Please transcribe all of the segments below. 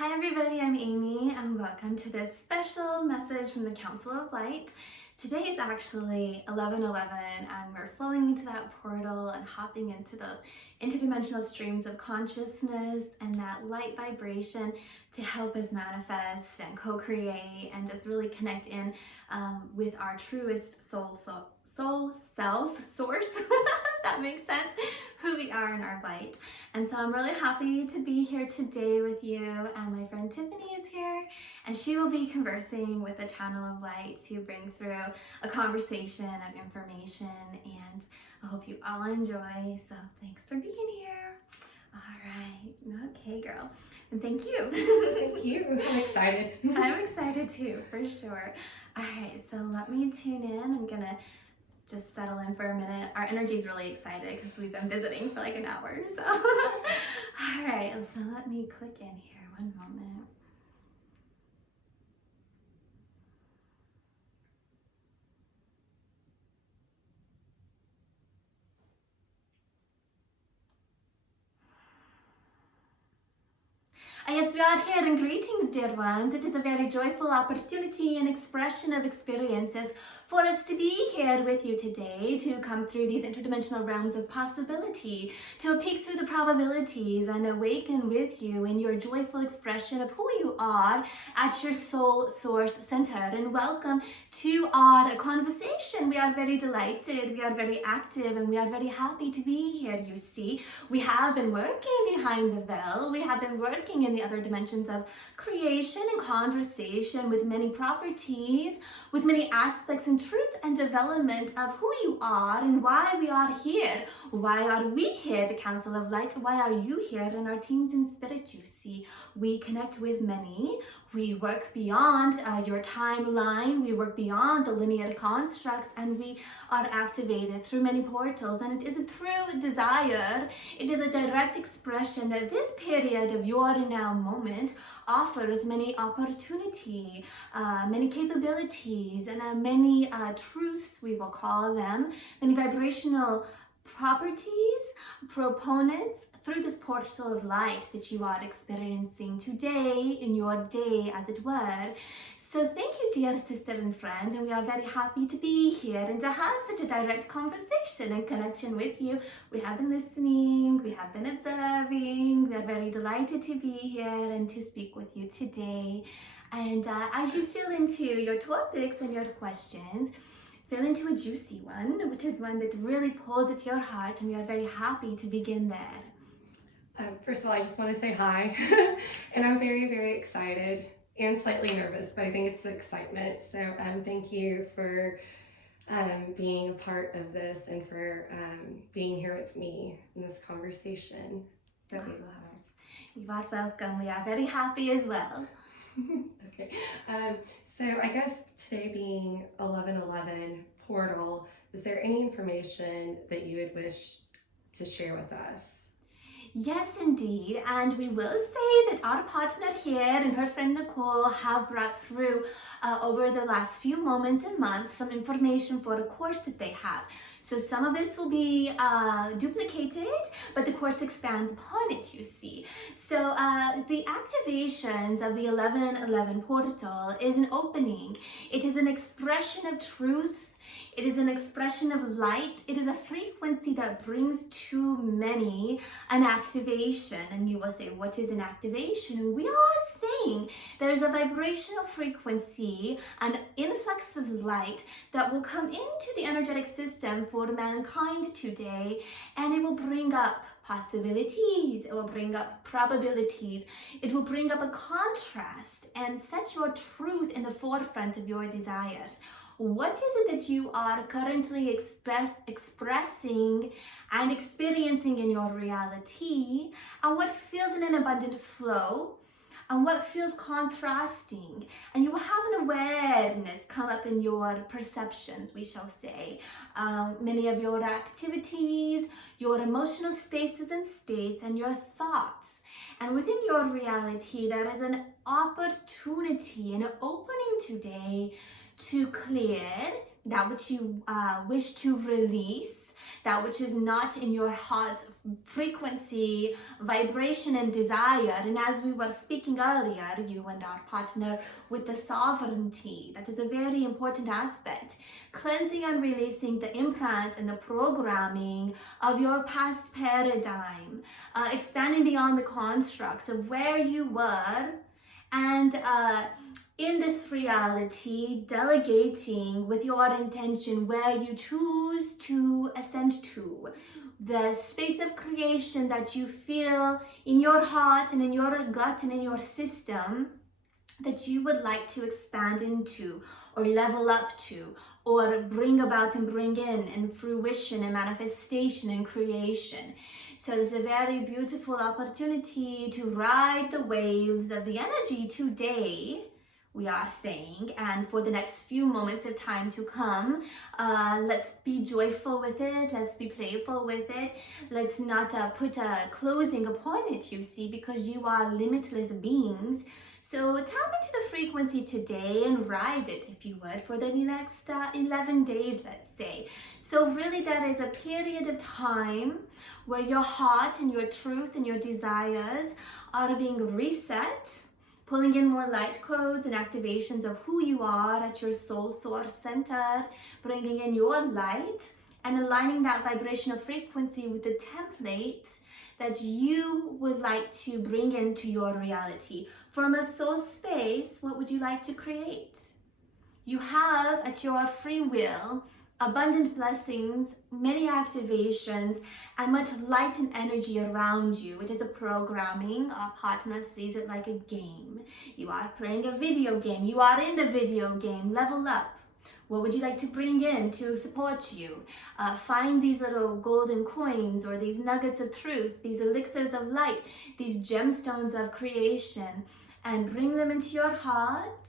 Hi everybody, I'm Amy and welcome to this special message from the Council of Light. Today is actually 11:11 and we're flowing into that portal and hopping into those interdimensional streams of consciousness and that light vibration to help us manifest and co-create and just really connect in with our truest soul self source. That makes sense, who we are in our light. And so I'm really happy to be here today with you, and my friend Tiffany is here and she will be conversing with the channel of light to bring through a conversation of information, and I hope you all enjoy. So thanks for being here. All right, okay girl, and thank you. Thank you. I'm excited. I'm excited too, for sure. All right, so let me tune in. I'm gonna just settle in for a minute. Our energy's really excited because we've been visiting for like an hour, so. All right, so let me click in here, one moment. Yes, we are here, and greetings, dear ones. It is a very joyful opportunity and expression of experiences for us to be here with you today, to come through these interdimensional realms of possibility, to peek through the probabilities and awaken with you in your joyful expression of who you are at your soul source center. And welcome to our conversation. We are very delighted, we are very active, and we are very happy to be here. You see, we have been working behind the veil. We have been working in the other dimensions of creation and conversation with many properties, with many aspects and truth and development of who you are and why we are here. Why are we here, the Council of Light? Why are you here in our teams in spirit? You see, we connect with many. We work beyond your timeline. We work beyond the linear constructs, and we are activated through many portals. And it is a true desire. It is a direct expression that this period of your now moment offers many opportunity, many capabilities, and many truths, we will call them, many vibrational properties, proponents through this portal of light that you are experiencing today in your day, as it were. So thank you, dear sister and friend, and we are very happy to be here and to have such a direct conversation and connection with you. We have been listening, we have been observing, we are very delighted to be here and to speak with you today. And as you feel into your topics and your questions, feel into a juicy one, which is one that really pulls at your heart, and we are very happy to begin there. First of all, I just want to say hi, and I'm very, very excited and slightly nervous, but I think it's the excitement. So thank you for being a part of this and for being here with me in this conversation that we will have. You are welcome. We are very happy as well. Okay, so I guess today being 11:11 portal, is there any information that you would wish to share with us? Yes, indeed, and we will say that our partner here and her friend Nicole have brought through over the last few moments and months some information for a course that they have. So some of this will be duplicated, but the course expands upon it, you see. So the activations of the 11:11 portal is an opening. It is an expression of truth. It is an expression of light. It is a frequency that brings to many an activation. And you will say, what is an activation? And we are saying there's a vibrational frequency, an influx of light that will come into the energetic system for mankind today, and it will bring up possibilities, it will bring up probabilities, it will bring up a contrast and set your truth in the forefront of your desires. What is it that you are currently expressing and experiencing in your reality, and what feels in an abundant flow, and what feels contrasting? And you will have an awareness come up in your perceptions, we shall say. Many of your activities, your emotional spaces and states, and your thoughts. And within your reality, there is an opportunity, an opening today to clear that which you wish to release, that which is not in your heart's frequency, vibration, and desire. And as we were speaking earlier, you and our partner, with the sovereignty, that is a very important aspect. Cleansing and releasing the implants and the programming of your past paradigm, expanding beyond the constructs of where you were, and in this reality, delegating with your intention where you choose to ascend to, the space of creation that you feel in your heart and in your gut and in your system that you would like to expand into or level up to or bring about and bring in fruition and manifestation and creation. So there's a very beautiful opportunity to ride the waves of the energy today, we are saying, and for the next few moments of time to come. Let's be joyful with it, let's be playful with it, let's not put a closing upon it, you see, because you are limitless beings. So tap into the frequency today and ride it, if you would, for the next 11 days, let's say. So really that is a period of time where your heart and your truth and your desires are being reset, pulling in more light codes and activations of who you are at your soul source center, bringing in your light and aligning that vibrational frequency with the template that you would like to bring into your reality. From a soul space, what would you like to create? You have at your free will abundant blessings, many activations, and much light and energy around you. It is a programming. Our partner sees it like a game. You are playing a video game. You are in the video game. Level up. What would you like to bring in to support you? Find these little golden coins or these nuggets of truth, these elixirs of light, these gemstones of creation, and bring them into your heart.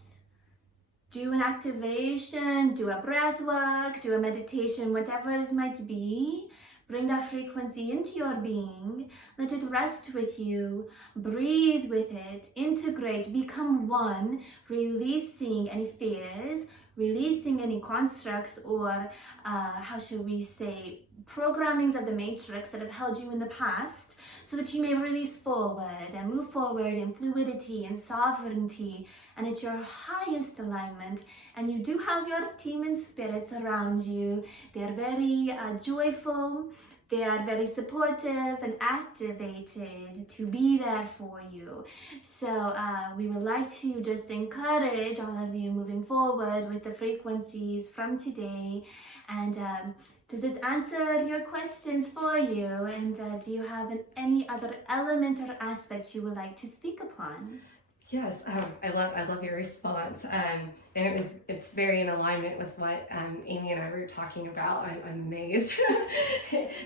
Do an activation, do a breath work, do a meditation, whatever it might be. Bring that frequency into your being. Let it rest with you. Breathe with it. Integrate. Become one. Releasing any fears, releasing any constructs or, how should we say, programmings of the matrix that have held you in the past, so that you may release forward and move forward in fluidity and sovereignty and at your highest alignment. And you do have your team and spirits around you. They are very joyful. They are very supportive and activated to be there for you. So we would like to just encourage all of you moving forward with the frequencies from today. And does this answer your questions for you? And do you have any other element or aspect you would like to speak upon? Yes, I love your response, and it's very in alignment with what Amy and I were talking about. I'm amazed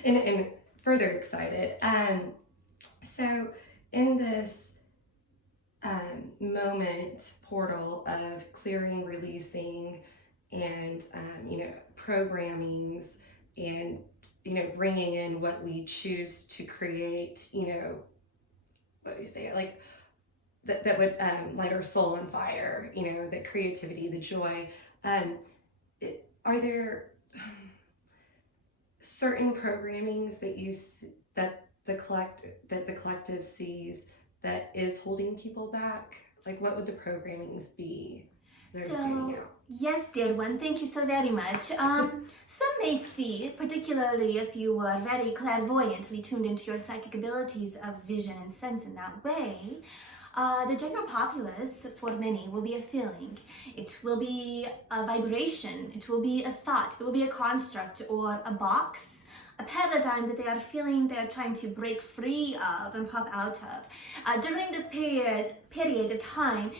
and further excited. So in this moment portal of clearing, releasing, and programmings, and bringing in what we choose to create. What do you say? Like. That would light our soul on fire, the creativity, the joy. Are there certain programmings that the collective sees that is holding people back? Like, what would the programmings be? So, yes, dear one, thank you so very much. Some may see, particularly if you were very clairvoyantly tuned into your psychic abilities of vision and sense in that way, the general populace, for many, will be a feeling. It will be a vibration. It will be a thought. It will be a construct or a box, a paradigm that they are feeling they are trying to break free of and pop out of. During this period of time,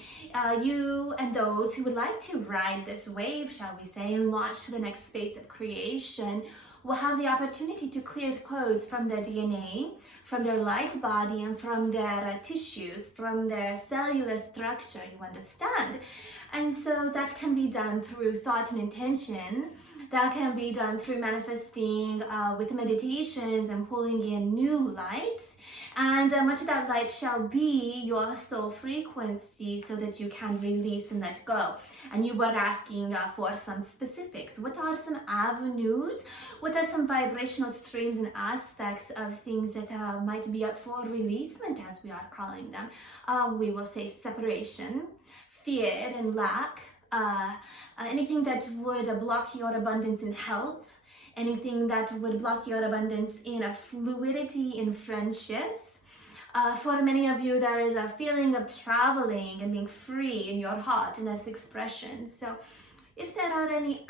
you and those who would like to ride this wave, shall we say, and launch to the next space of creation, will have the opportunity to clear codes from their DNA, from their light body, and from their tissues, from their cellular structure, you understand? And so that can be done through thought and intention That can be done through manifesting with meditations and pulling in new light. And much of that light shall be your soul frequency so that you can release and let go. And you were asking for some specifics. What are some avenues? What are some vibrational streams and aspects of things that might be up for releasement, as we are calling them? We will say separation, fear and lack, anything that would block your abundance in health, anything that would block your abundance in a fluidity in friendships. For many of you, there is a feeling of traveling and being free in your heart, and that's expression. So if there are any,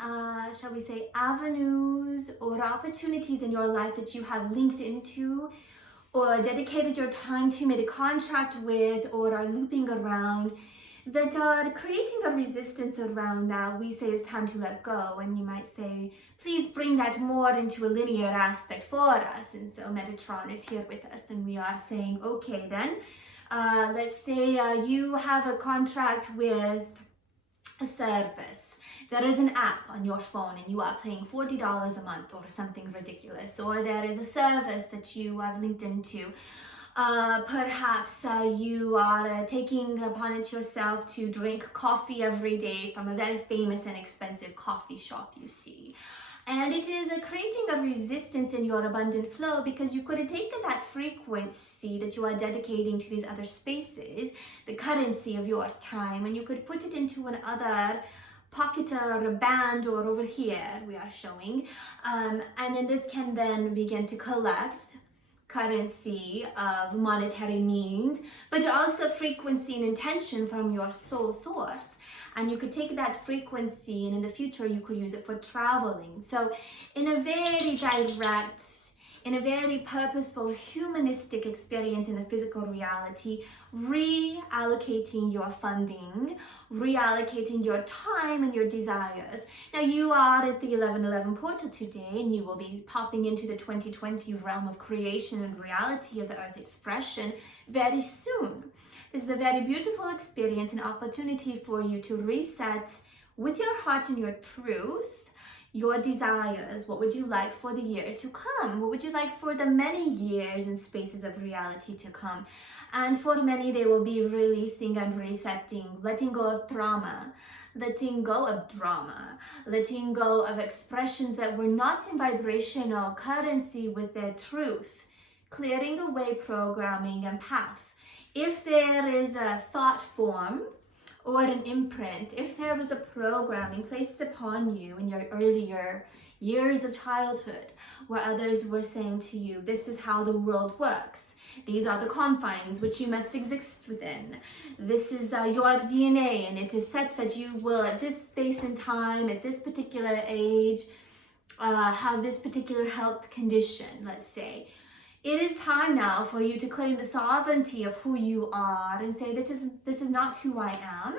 shall we say, avenues or opportunities in your life that you have linked into or dedicated your time to, made a contract with, or are looping around, that are creating a resistance around that, we say it's time to let go. And you might say, please bring that more into a linear aspect for us. And so Metatron is here with us, and we are saying, okay then, let's say you have a contract with a service. There is an app on your phone and you are paying $40 a month or something ridiculous, or there is a service that you have linked into. Perhaps you are taking upon it yourself to drink coffee every day from a very famous and expensive coffee shop you see. And it is creating a resistance in your abundant flow, because you could have taken that frequency that you are dedicating to these other spaces, the currency of your time, and you could put it into another pocket or a band or over here we are showing. And then this can then begin to collect currency of monetary means, but also frequency and intention from your soul source. And you could take that frequency, and in the future you could use it for traveling. So in a very direct, in a very purposeful, humanistic experience in the physical reality, reallocating your funding, reallocating your time and your desires. Now you are at the 1111 portal today, and you will be popping into the 2020 realm of creation and reality of the earth expression very soon. This is a very beautiful experience, an opportunity for you to reset with your heart and your truth, your desires. What would you like for the year to come? What would you like for the many years and spaces of reality to come? And for many, they will be releasing and resetting, letting go of trauma, letting go of drama, letting go of expressions that were not in vibrational currency with their truth, clearing the way programming and paths. If there is a thought form or an imprint, if there was a programming placed upon you in your earlier years of childhood where others were saying to you, this is how the world works, these are the confines which you must exist within, this is your DNA, and it is set that you will at this space and time, at this particular age, have this particular health condition, let's say. It is time now for you to claim the sovereignty of who you are and say, this is not who I am.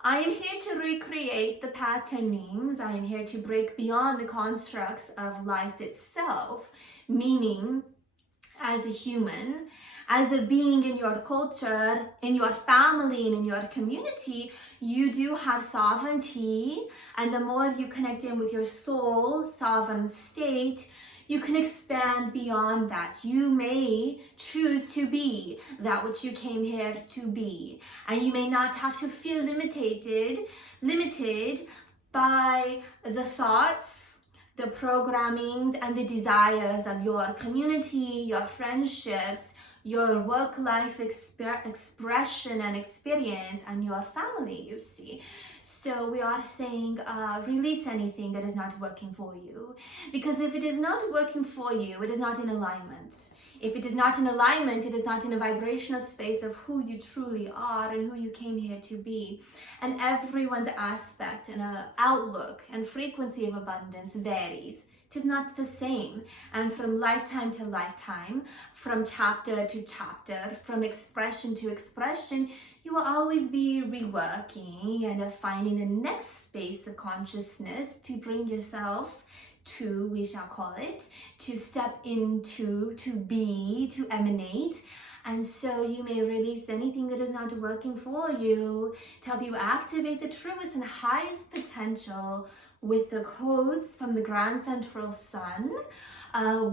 I am here to recreate the patternings. I am here to break beyond the constructs of life itself, meaning as a human, as a being in your culture, in your family, and in your community, you do have sovereignty. And the more you connect in with your soul, sovereign state, you can expand beyond that. You may choose to be that which you came here to be. And you may not have to feel limited by the thoughts, the programmings, and the desires of your community, your friendships, your work-life expression and experience, and your family, you see. So we are saying release anything that is not working for you. Because if it is not working for you, it is not in alignment. If it is not in alignment, it is not in a vibrational space of who you truly are and who you came here to be. And everyone's aspect and outlook and frequency of abundance varies. It is not the same. And from lifetime to lifetime, from chapter to chapter, from expression to expression, you will always be reworking and finding the next space of consciousness to bring yourself to, we shall call it, to step into, to be, to emanate. And so you may release anything that is not working for you to help you activate the truest and highest potential with the codes from the Grand Central Sun,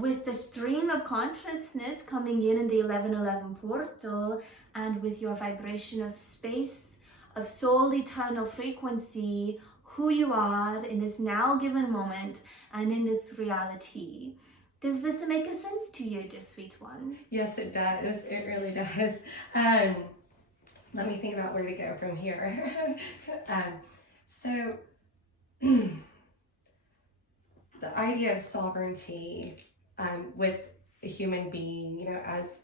with the stream of consciousness coming in the 1111 portal, and with your vibrational space of soul eternal frequency, who you are in this now given moment and in this reality. Does this make a sense to you, dear sweet one? Yes, it does. It really does. Let me think about where to go from here. So the idea of sovereignty with a human being, as,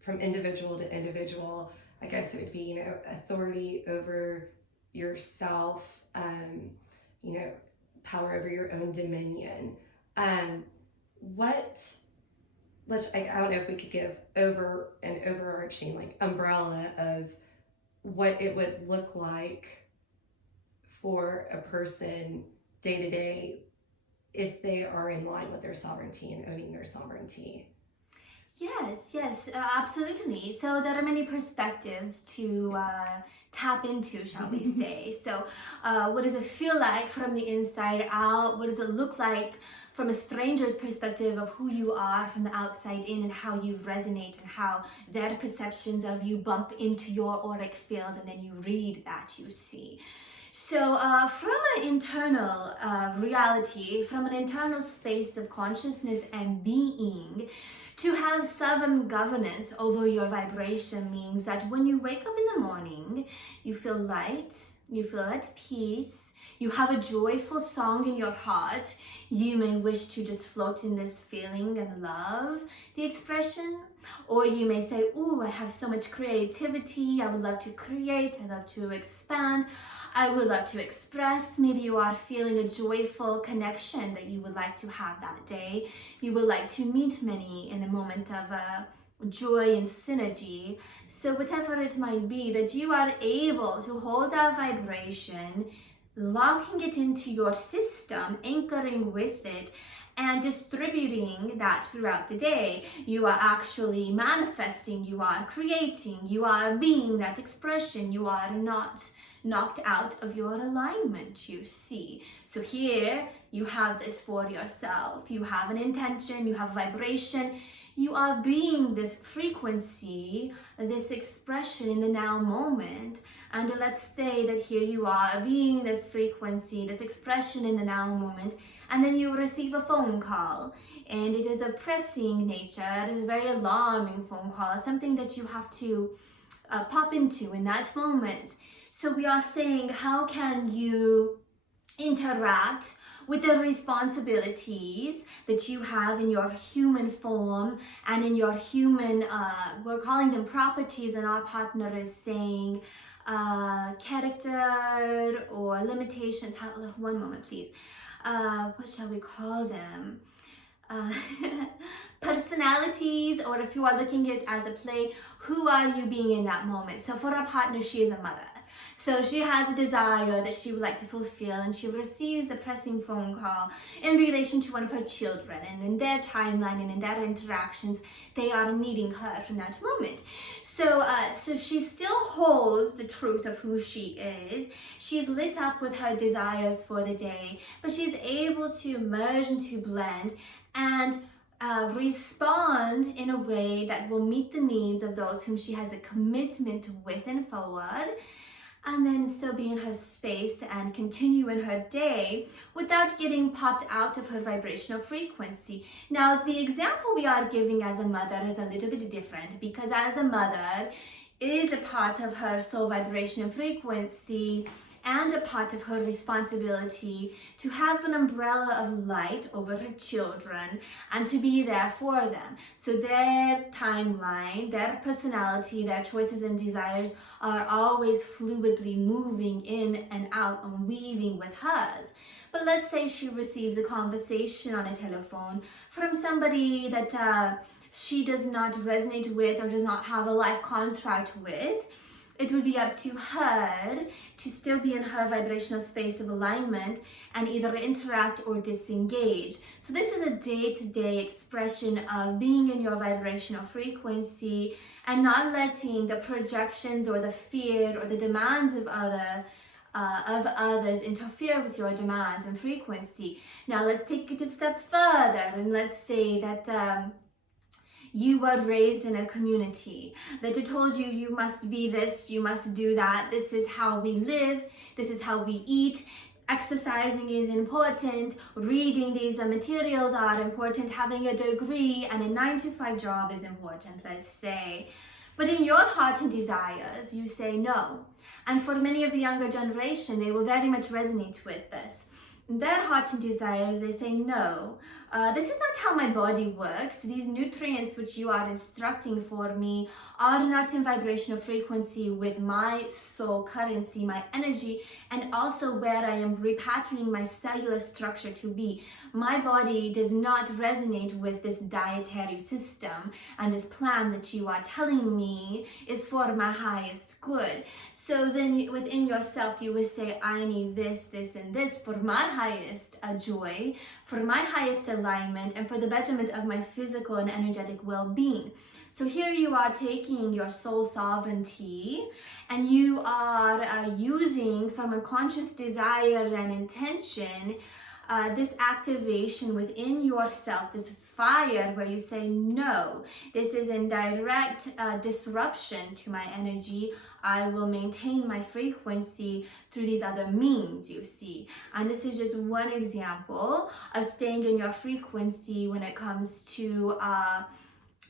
from individual to individual, I guess it would be, authority over yourself, power over your own dominion. I don't know if we could give over an overarching umbrella of what it would look like for a person day to day if they are in line with their sovereignty and owning their sovereignty. Yes, absolutely. So there are many perspectives to tap into, shall we say. So what does it feel like from the inside out? What does it look like from a stranger's perspective of who you are from the outside in, and how you resonate and how their perceptions of you bump into your auric field, and then you read that, you see. So from an internal reality, from an internal space of consciousness and being, to have sovereign governance over your vibration means that when you wake up in the morning, you feel light, you feel at peace, you have a joyful song in your heart. You may wish to just float in this feeling and love the expression, or you may say, "Ooh, I have so much creativity. I would love to create. I love to expand. I would love to express." Maybe you are feeling a joyful connection that you would like to have that day. You would like to meet many in a moment of joy and synergy. So whatever it might be, that you are able to hold that vibration, locking it into your system, anchoring with it, and distributing that throughout the day. You are actually manifesting, you are creating, you are being that expression. You are not knocked out of your alignment, you see. So here you have this for yourself. You have an intention, you have vibration. You are being this frequency, this expression in the now moment. And let's say that here you are being this frequency, this expression in the now moment, and then you receive a phone call. And it is of pressing nature. It is a very alarming phone call, something that you have to pop into in that moment. So we are saying, how can you interact with the responsibilities that you have in your human form and in your human, we're calling them properties, and our partner is saying character or limitations. One moment, please. What shall we call them? Personalities, or if you are looking at it as a play, who are you being in that moment? So for our partner, she is a mother. So she has a desire that she would like to fulfill, and she receives a pressing phone call in relation to one of her children, and in their timeline and in their interactions, they are needing her from that moment. So she still holds the truth of who she is. She's lit up with her desires for the day, but she's able to merge and to blend and respond in a way that will meet the needs of those whom she has a commitment with and forward, and then still be in her space and continue in her day without getting popped out of her vibrational frequency. Now, the example we are giving as a mother is a little bit different, because as a mother, it is a part of her soul vibrational frequency and a part of her responsibility to have an umbrella of light over her children and to be there for them. So their timeline, their personality, their choices and desires are always fluidly moving in and out and weaving with hers. But let's say she receives a conversation on a telephone from somebody that she does not resonate with or does not have a life contract with. It would be up to her to still be in her vibrational space of alignment and either interact or disengage. So this is a day-to-day expression of being in your vibrational frequency and not letting the projections or the fear or the demands of other of others interfere with your demands and frequency. Now let's take it a step further, and let's say that you were raised in a community that told you you must be this, you must do that, this is how we live, this is how we eat, exercising is important, reading these materials are important, having a degree and a 9-to-5 job is important, let's say. But in your heart and desires, you say no. And for many of the younger generation, they will very much resonate with this. In their heart and desires, they say, no, this is not how my body works. These nutrients which you are instructing for me are not in vibrational frequency with my soul currency, my energy, and also where I am repatterning my cellular structure to be. My body does not resonate with this dietary system, and this plan that you are telling me is for my highest good. So then within yourself, you will say, I need this, this, and this for my highest joy, for my highest alignment, and for the betterment of my physical and energetic well-being. So here you are taking your soul sovereignty, and you are using from a conscious desire and intention this activation within yourself, this fire where you say, no, this is in direct disruption to my energy. I will maintain my frequency through these other means, you see. And this is just one example of staying in your frequency when it comes to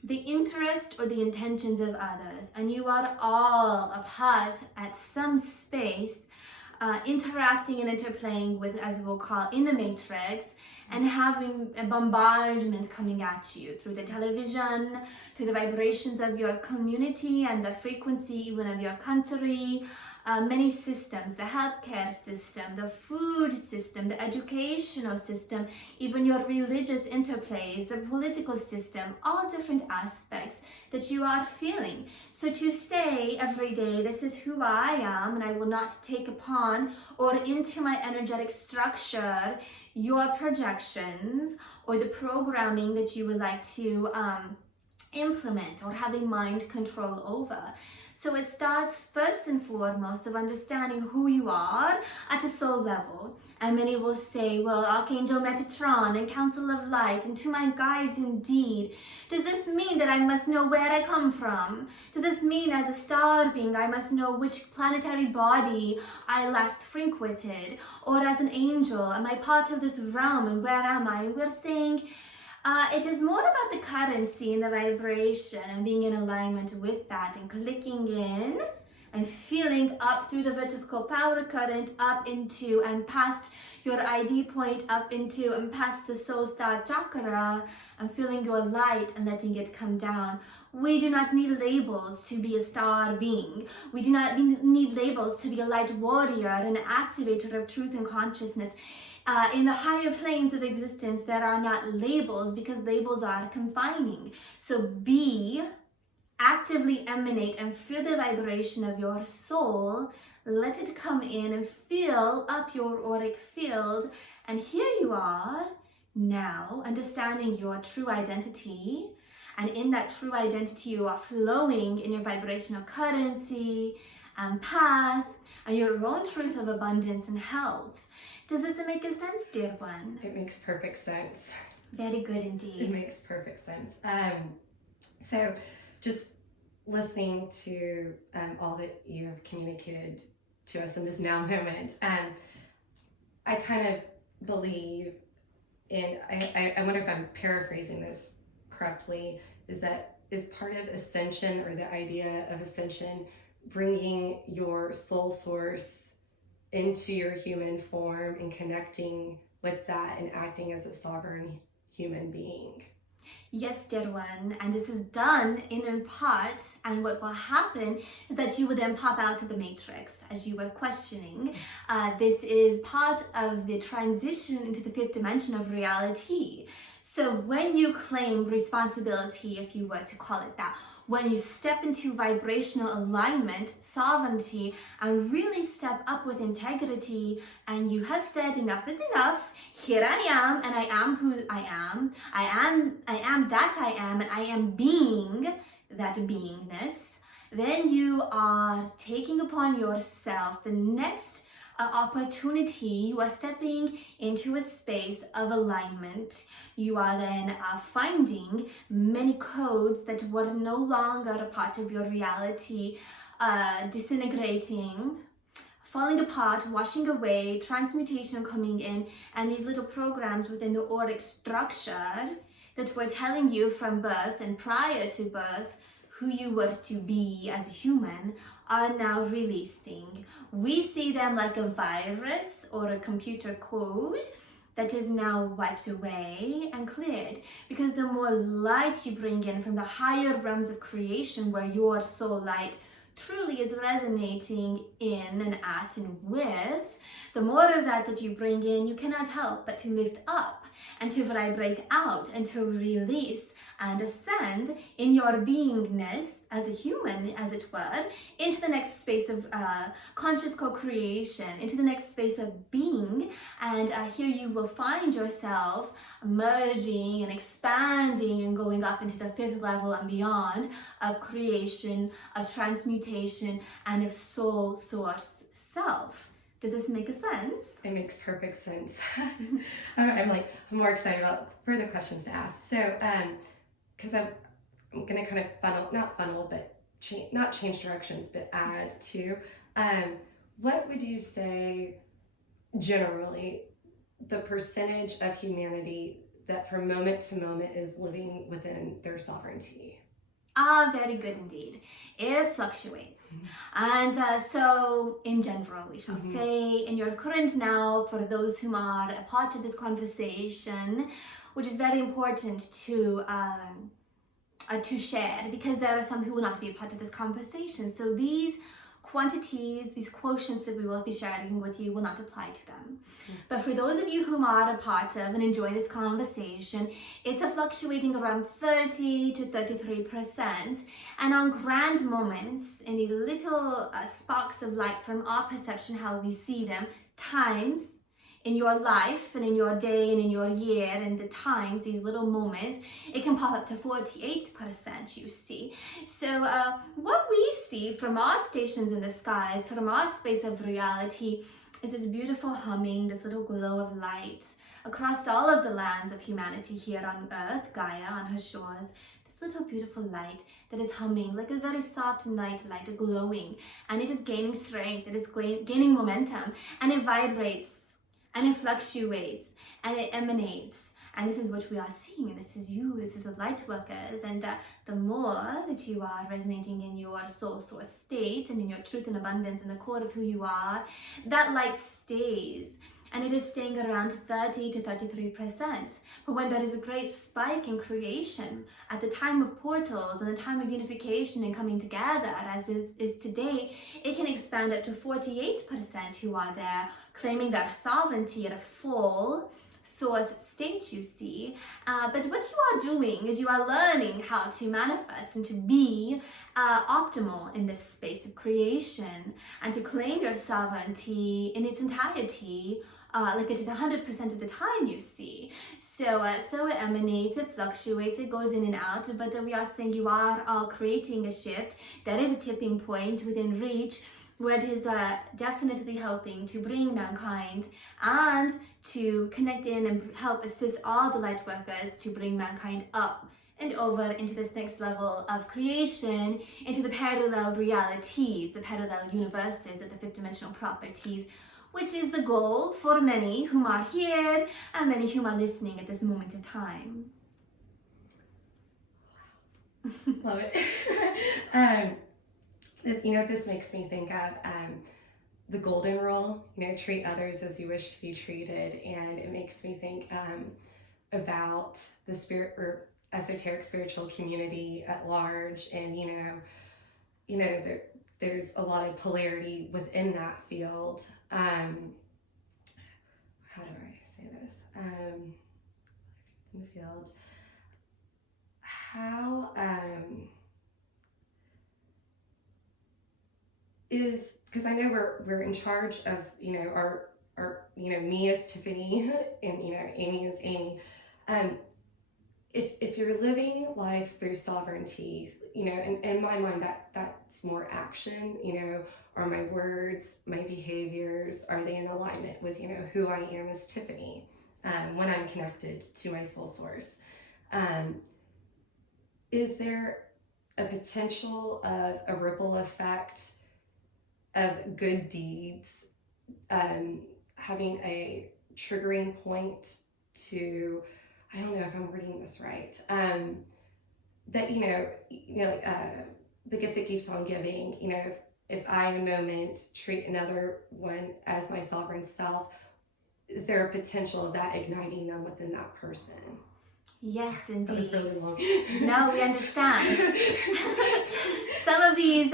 the interest or the intentions of others. And you are all a part at some space interacting and interplaying with, as we'll call, in the matrix, and having a bombardment coming at you through the television, through the vibrations of your community and the frequency even of your country, many systems, the healthcare system, the food system, the educational system, even your religious interplays, the political system, all different aspects that you are feeling. So to say every day, this is who I am, and I will not take upon or into my energetic structure your projections or the programming that you would like to implement or having mind control over. So it starts first and foremost of understanding who you are at a soul level. And many will say, well, Archangel Metatron and Council of Light and to my guides indeed. Does this mean that I must know where I come from? Does this mean as a star being I must know which planetary body I last frequented? Or as an angel, am I part of this realm and where am I? And we're saying, it is more about the currency and the vibration and being in alignment with that and clicking in and feeling up through the vertical power current up into and past your ID point up into and past the soul star chakra and feeling your light and letting it come down. We do not need labels to be a star being. We do not need labels to be a light warrior, an activator of truth and consciousness. In the higher planes of existence, there are not labels because labels are confining. So actively emanate and feel the vibration of your soul. Let it come in and fill up your auric field. And here you are now understanding your true identity. And in that true identity, you are flowing in your vibrational currency and path and your own truth of abundance and health. Does this make a sense, dear one? It makes perfect sense. Very good indeed. It makes perfect sense. So just listening to all that you have communicated to us in this now moment, I kind of believe in, I wonder if I'm paraphrasing this correctly, is part of ascension, or the idea of ascension, bringing your soul source into your human form and connecting with that and acting as a sovereign human being. Yes, dear one, and this is done in part, and what will happen is that you will then pop out of the matrix as you were questioning. This is part of the transition into the fifth dimension of reality. So when you claim responsibility, if you were to call it that, when you step into vibrational alignment, sovereignty, and really step up with integrity, and you have said enough is enough, here I am, and I am who I am, I am that I am, and I am being that beingness, then you are taking upon yourself the next opportunity. You are stepping into a space of alignment. You are then finding many codes that were no longer a part of your reality, disintegrating, falling apart, washing away, transmutation coming in, and these little programs within the auric structure that were telling you from birth and prior to birth who you were to be as a human are now releasing. We see them like a virus or a computer code that is now wiped away and cleared, because the more light you bring in from the higher realms of creation where your soul light truly is resonating in and at and with, the more of that you bring in, you cannot help but to lift up and to vibrate out and to release and ascend in your beingness as a human, as it were, into the next space of conscious co-creation, into the next space of being. And here you will find yourself merging and expanding and going up into the 5th level and beyond of creation, of transmutation, and of soul source self. Does this make a sense? It makes perfect sense. I'm more excited about further questions to ask. So, because I'm going to kind of not change directions, but add to, what would you say generally the percentage of humanity that from moment to moment is living within their sovereignty? Very good indeed. It fluctuates. And so in general, we shall say in your current now, for those who are a part of this conversation, which is very important to share, because there are some who will not be a part of this conversation. So these quantities, these quotients that we will be sharing with you will not apply to them. But for those of you who are a part of and enjoy this conversation, it's a fluctuating around 30 to 33%. And on grand moments, in these little sparks of light from our perception, how we see them, times in your life and in your day and in your year and the times, these little moments, it can pop up to 48%, you see. So what we see from our stations in the skies, from our space of reality, is this beautiful humming, this little glow of light across all of the lands of humanity here on Earth, Gaia, on her shores. This little beautiful light that is humming like a very soft night light, glowing, and it is gaining strength, it is gaining momentum, and it vibrates, and it fluctuates, and it emanates. And this is what we are seeing, and this is you, this is the light workers. And the more that you are resonating in your soul source state and in your truth and abundance and the core of who you are, that light stays. And it is staying around 30 to 33%. But when there is a great spike in creation, at the time of portals and the time of unification and coming together, as it is today, it can expand up to 48% who are there, claiming their sovereignty at a full source state, you see. But what you are doing is you are learning how to manifest and to be optimal in this space of creation and to claim your sovereignty in its entirety, like it is 100% of the time, you see. So it emanates, it fluctuates, it goes in and out, but we are saying you are all creating a shift. There is a tipping point within reach where it is definitely helping to bring mankind and to connect in and help assist all the light workers to bring mankind up and over into this next level of creation, into the parallel realities, the parallel universes of the 5th dimensional properties, which is the goal for many whom are here and many whom are listening at this moment in time. Love it. This makes me think of the golden rule, treat others as you wish to be treated. And it makes me think about the spirit or esoteric spiritual community at large. And, there's a lot of polarity within that field. How do I say this? In the field. How is, because I know we're in charge of our me as Tiffany and Amy as Amy. If you're living life through sovereignty, you know, in my mind, that's more action, you know, are my words, my behaviors, are they in alignment with, you know, who I am as Tiffany when I'm connected to my soul source? Is there a potential of a ripple effect of good deeds having a triggering point to, I don't know if I'm reading this right, that, like the gift that keeps on giving, you know, if I in a moment treat another one as my sovereign self, is there a potential of that igniting them within that person? Yes, indeed. That was really long. No, we understand. Some of these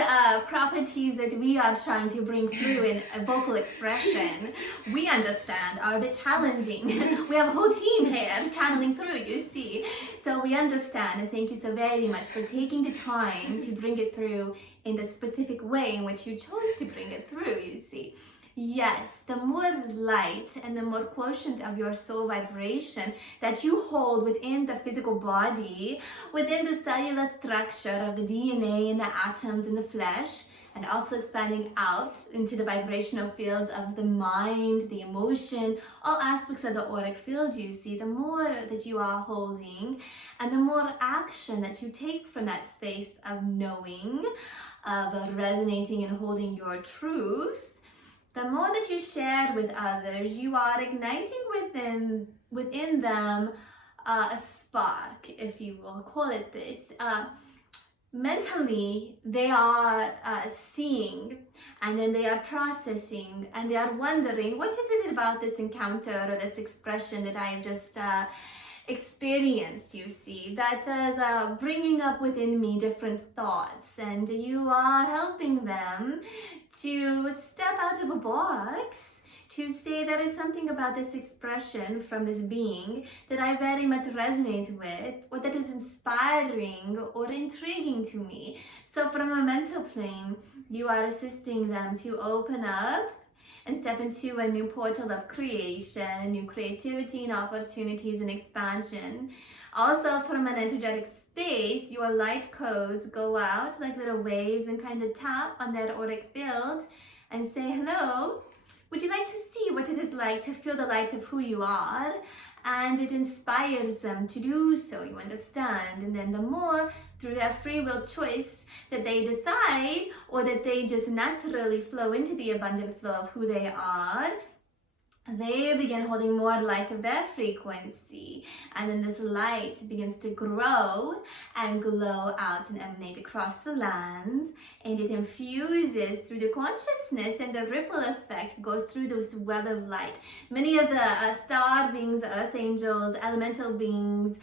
properties that we are trying to bring through in a vocal expression, we understand are a bit challenging. We have a whole team here channeling through, you see. So we understand, and thank you so very much for taking the time to bring it through in the specific way in which you chose to bring it through, you see. Yes, the more light and the more quotient of your soul vibration that you hold within the physical body, within the cellular structure of the DNA and the atoms in the flesh, and also expanding out into the vibrational fields of the mind, the emotion, all aspects of the auric field, you see, the more that you are holding and the more action that you take from that space of knowing, of resonating and holding your truth, the more that you share with others, you are igniting within them a spark, if you will call it this. Mentally, they are seeing, and then they are processing, and they are wondering, what is it about this encounter or this expression that I have just experienced, you see, that is bringing up within me different thoughts, and you are helping them to step out of a box, to say there is something about this expression from this being that I very much resonate with, or that is inspiring or intriguing to me. So from a mental plane, you are assisting them to open up and step into a new portal of creation, new creativity and opportunities and expansion. Also, from an energetic space, your light codes go out like little waves and kind of tap on that auric field and say, hello, would you like to see what it is like to feel the light of who you are? And it inspires them to do so, you understand? And then the more, through their free will choice, that they decide, or that they just naturally flow into the abundant flow of who they are, they begin holding more light of their frequency, and then this light begins to grow and glow out and emanate across the lands, and it infuses through the consciousness, and the ripple effect goes through this web of light. Many of the star beings, earth angels, elemental beings,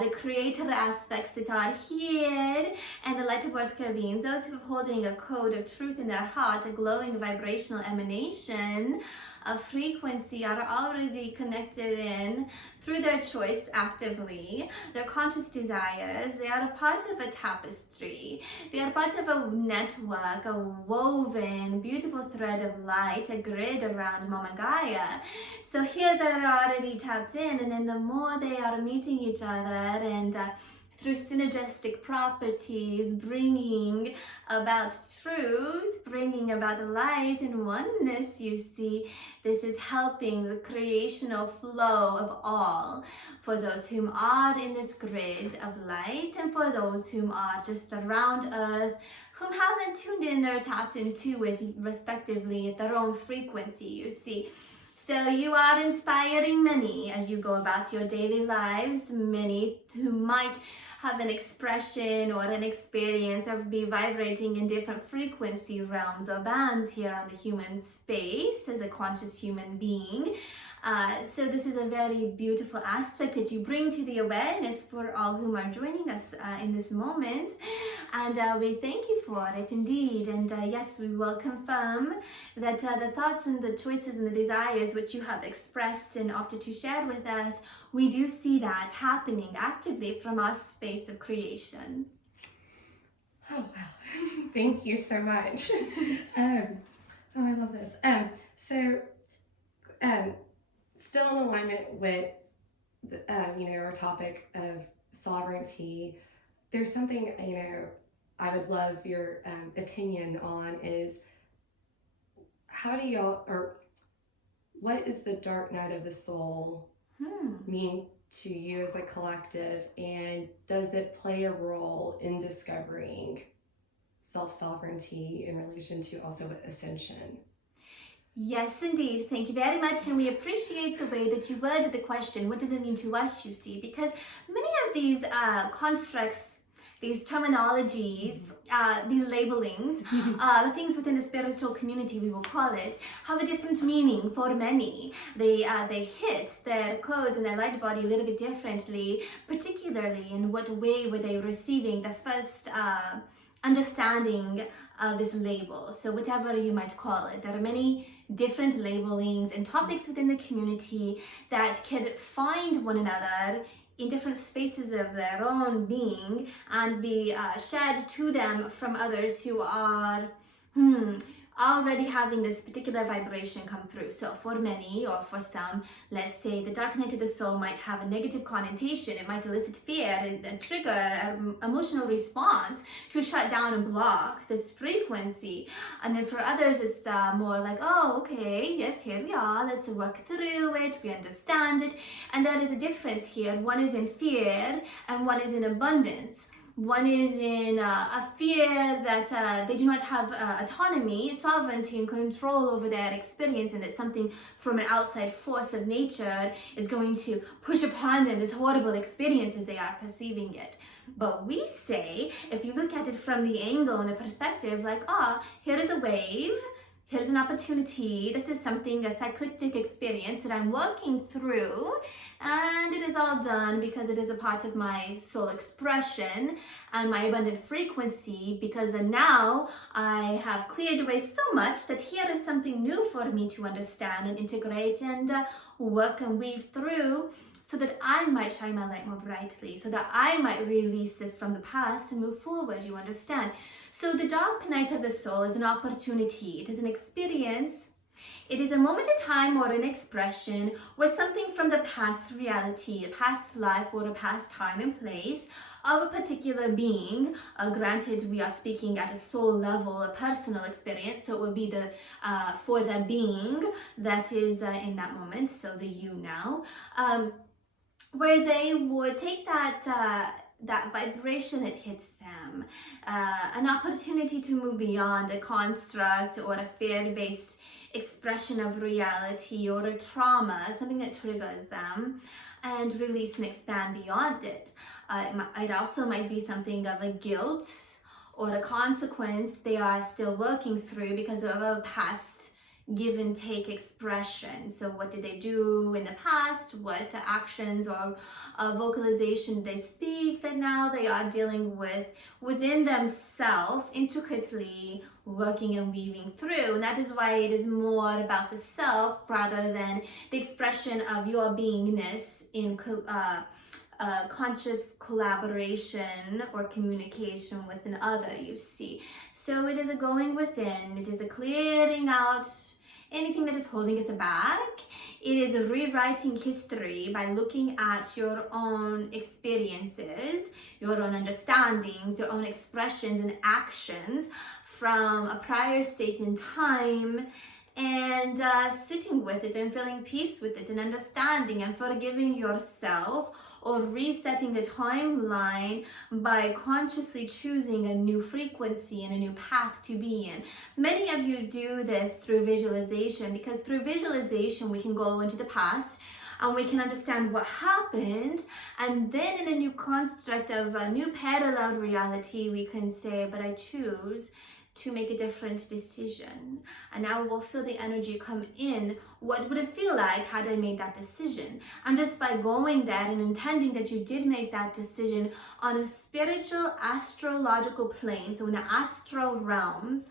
the creator aspects that are here, and the light worker beings, those who are holding a code of truth in their heart, a glowing vibrational emanation of frequency, are already connected in through their choice actively, their conscious desires. They are a part of a tapestry. They are part of a network, a woven, beautiful thread of light, a grid around Mama Gaia. So here they're already tapped in, and then the more they are meeting each other and through synergistic properties, bringing about truth, bringing about light and oneness, you see, this is helping the creational flow of all, for those whom are in this grid of light, and for those whom are just around earth, whom haven't tuned in or tapped into it respectively at their own frequency, you see. So you are inspiring many as you go about your daily lives, many who might have an expression or an experience or be vibrating in different frequency realms or bands here on the human space as a conscious human being. So this is a very beautiful aspect that you bring to the awareness for all whom are joining us in this moment, and we thank you for it indeed. And yes, we will confirm that the thoughts and the choices and the desires which you have expressed and opted to share with us, we do see that happening actively from our space of creation. Oh wow, thank you so much. Oh, I love this. Still in alignment with the, our topic of sovereignty, there's something, I would love your opinion on is, how do y'all, or what is the dark night of the soul mean to you as a collective, and does it play a role in discovering self-sovereignty in relation to also ascension? Yes, indeed. Thank you very much. And we appreciate the way that you worded the question. What does it mean to us, you see? Because many of these constructs, these terminologies, these labelings, things within the spiritual community, we will call it, have a different meaning for many. They hit their codes and their light body a little bit differently, particularly in what way were they receiving the first understanding of this label. So whatever you might call it, there are many different labelings and topics within the community that could find one another in different spaces of their own being and be shared to them from others who are already having this particular vibration come through. So for many, or for some, let's say the dark night of the soul might have a negative connotation. It might elicit fear and trigger an emotional response to shut down and block this frequency. And then for others, it's more like, oh, okay, yes, here we are. Let's work through it. We understand it. And there is a difference here. One is in fear and one is in abundance. One is in a fear that they do not have autonomy, sovereignty, and control over their experience, and that something from an outside force of nature is going to push upon them this horrible experience as they are perceiving it. But we say, if you look at it from the angle and the perspective, like, here is a wave, here's an opportunity, this is something, a cyclic experience that I'm working through, and it is all done because it is a part of my soul expression and my abundant frequency, because now I have cleared away so much that here is something new for me to understand and integrate and work and weave through, so that I might shine my light more brightly, so that I might release this from the past and move forward, you understand? So the dark night of the soul is an opportunity. It is an experience. It is a moment in time or an expression where something from the past reality, a past life or a past time and place of a particular being, granted we are speaking at a soul level, a personal experience, so it will be the for the being that is in that moment, so the you now, where they would take that vibration that hits them, an opportunity to move beyond a construct or a fear-based expression of reality or a trauma, something that triggers them, and release and expand beyond it. It also might be something of a guilt or a consequence they are still working through because of a past give and take expression. So what did they do in the past? What actions or vocalization did they speak that now they are dealing with within themselves, intricately working and weaving through? And that is why it is more about the self rather than the expression of your beingness in conscious collaboration or communication with another, you see. So it is a going within, it is a clearing out anything that is holding us back. It is a rewriting history by looking at your own experiences, your own understandings, your own expressions and actions from a prior state in time, and sitting with it and feeling peace with it and understanding and forgiving yourself, or resetting the timeline by consciously choosing a new frequency and a new path to be in. Many of you do this through visualization, because through visualization we can go into the past and we can understand what happened, and then in a new construct of a new parallel reality we can say, but I choose to make a different decision. And now we'll feel the energy come in. What would it feel like had I made that decision? And just by going there and intending that you did make that decision on a spiritual, astrological plane, so in the astral realms,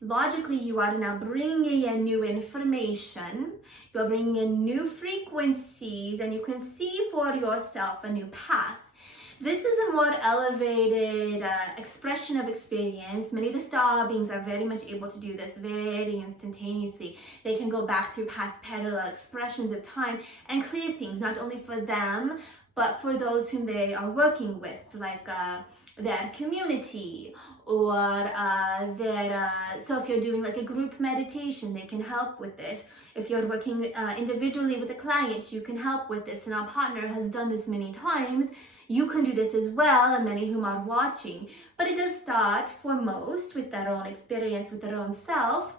logically you are now bringing in new information, you are bringing in new frequencies, and you can see for yourself a new path. This is a more elevated expression of experience. Many of the star beings are very much able to do this very instantaneously. They can go back through past parallel expressions of time and clear things, not only for them, but for those whom they are working with, like their community, or so if you're doing like a group meditation, they can help with this. If you're working individually with a client, you can help with this, and our partner has done this many times. You can do this as well, and many whom are watching. But it does start for most with their own experience, with their own self.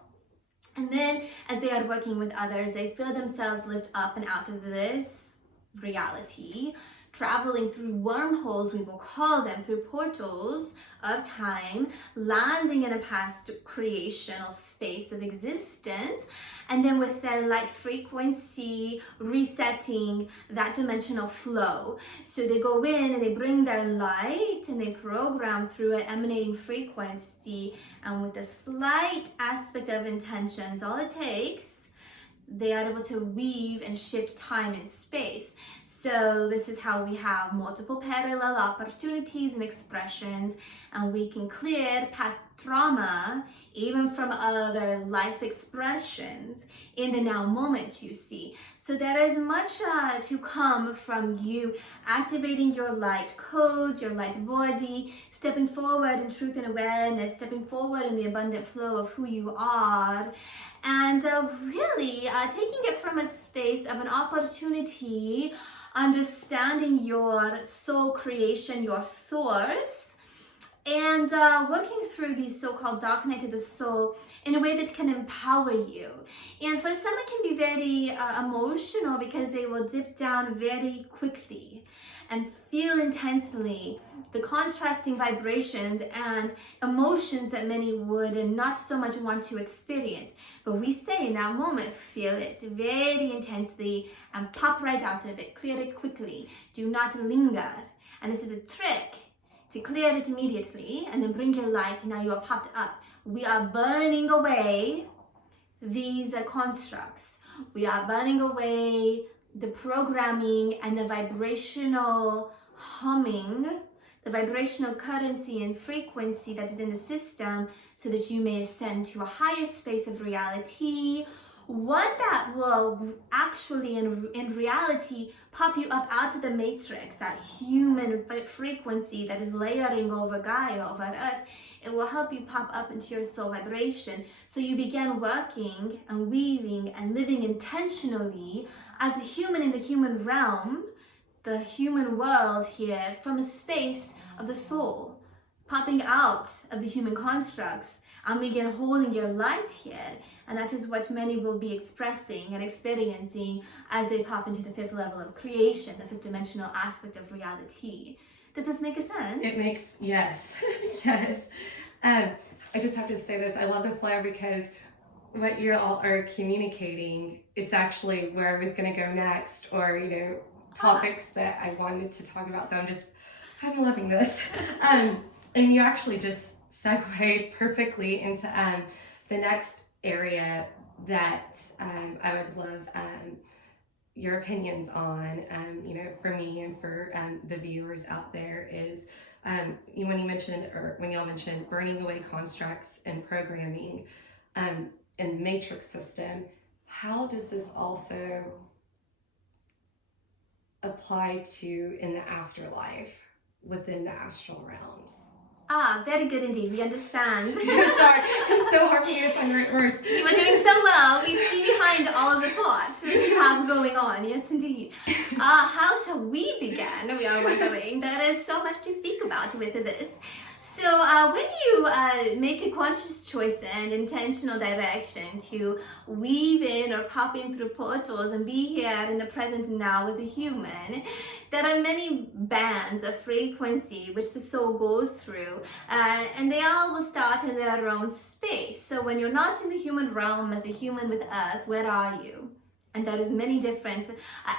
And then as they are working with others, they feel themselves lift up and out of this reality, traveling through wormholes, we will call them, through portals of time, landing in a past creational space of existence, and then with their light frequency, resetting that dimensional flow. So they go in and they bring their light and they program through an emanating frequency, and with a slight aspect of intention is all it takes. They are able to weave and shift time and space. So this is how we have multiple parallel opportunities and expressions, and we can clear past trauma, even from other life expressions, in the now moment, you see. So there is much to come from you activating your light codes, your light body, stepping forward in truth and awareness, stepping forward in the abundant flow of who you are, and really taking it from a space of an opportunity, understanding your soul creation, your source, and working through these so-called dark night of the soul in a way that can empower you. And for some, it can be very emotional, because they will dip down very quickly and feel intensely the contrasting vibrations and emotions that many would not so much want to experience. But we say in that moment, feel it very intensely and pop right out of it, clear it quickly, do not linger. And this is a trick to clear it immediately, and then bring your light, and now you are popped up. We are burning away these constructs. We are burning away the programming and the vibrational humming, the vibrational currency and frequency that is in the system, so that you may ascend to a higher space of reality, one that will actually in reality pop you up out of the matrix, that human frequency that is layering over Gaia, over Earth. It will help you pop up into your soul vibration, so you begin working and weaving and living intentionally as a human in the human realm, the human world here, from a space of the soul, popping out of the human constructs, and begin holding your light here. And that is what many will be expressing and experiencing as they pop into the fifth level of creation, the fifth dimensional aspect of reality. Does this make a sense? It makes, yes, yes. I just have to say this, I love the flow, because what you all are communicating, it's actually where I was going to go next, or, topics that I wanted to talk about. So I'm loving this. And you actually just segued perfectly into the next area that I would love your opinions on, for me and for the viewers out there, is when y'all mentioned burning away constructs and programming in the matrix system. How does this also apply to in the afterlife within the astral realms? Very good indeed. We understand. Sorry, it's so hard for me to find the right words. You are doing so well. We see behind all of the thoughts that you have going on. Yes, indeed. How shall we begin? We are wondering. There is so much to speak about with this. So when you make a conscious choice and intentional direction to weave in or pop in through portals and be here in the present and now as a human, there are many bands of frequency which the soul goes through, and they all will start in their own space. So when you're not in the human realm as a human with Earth, where are you? And there is many different,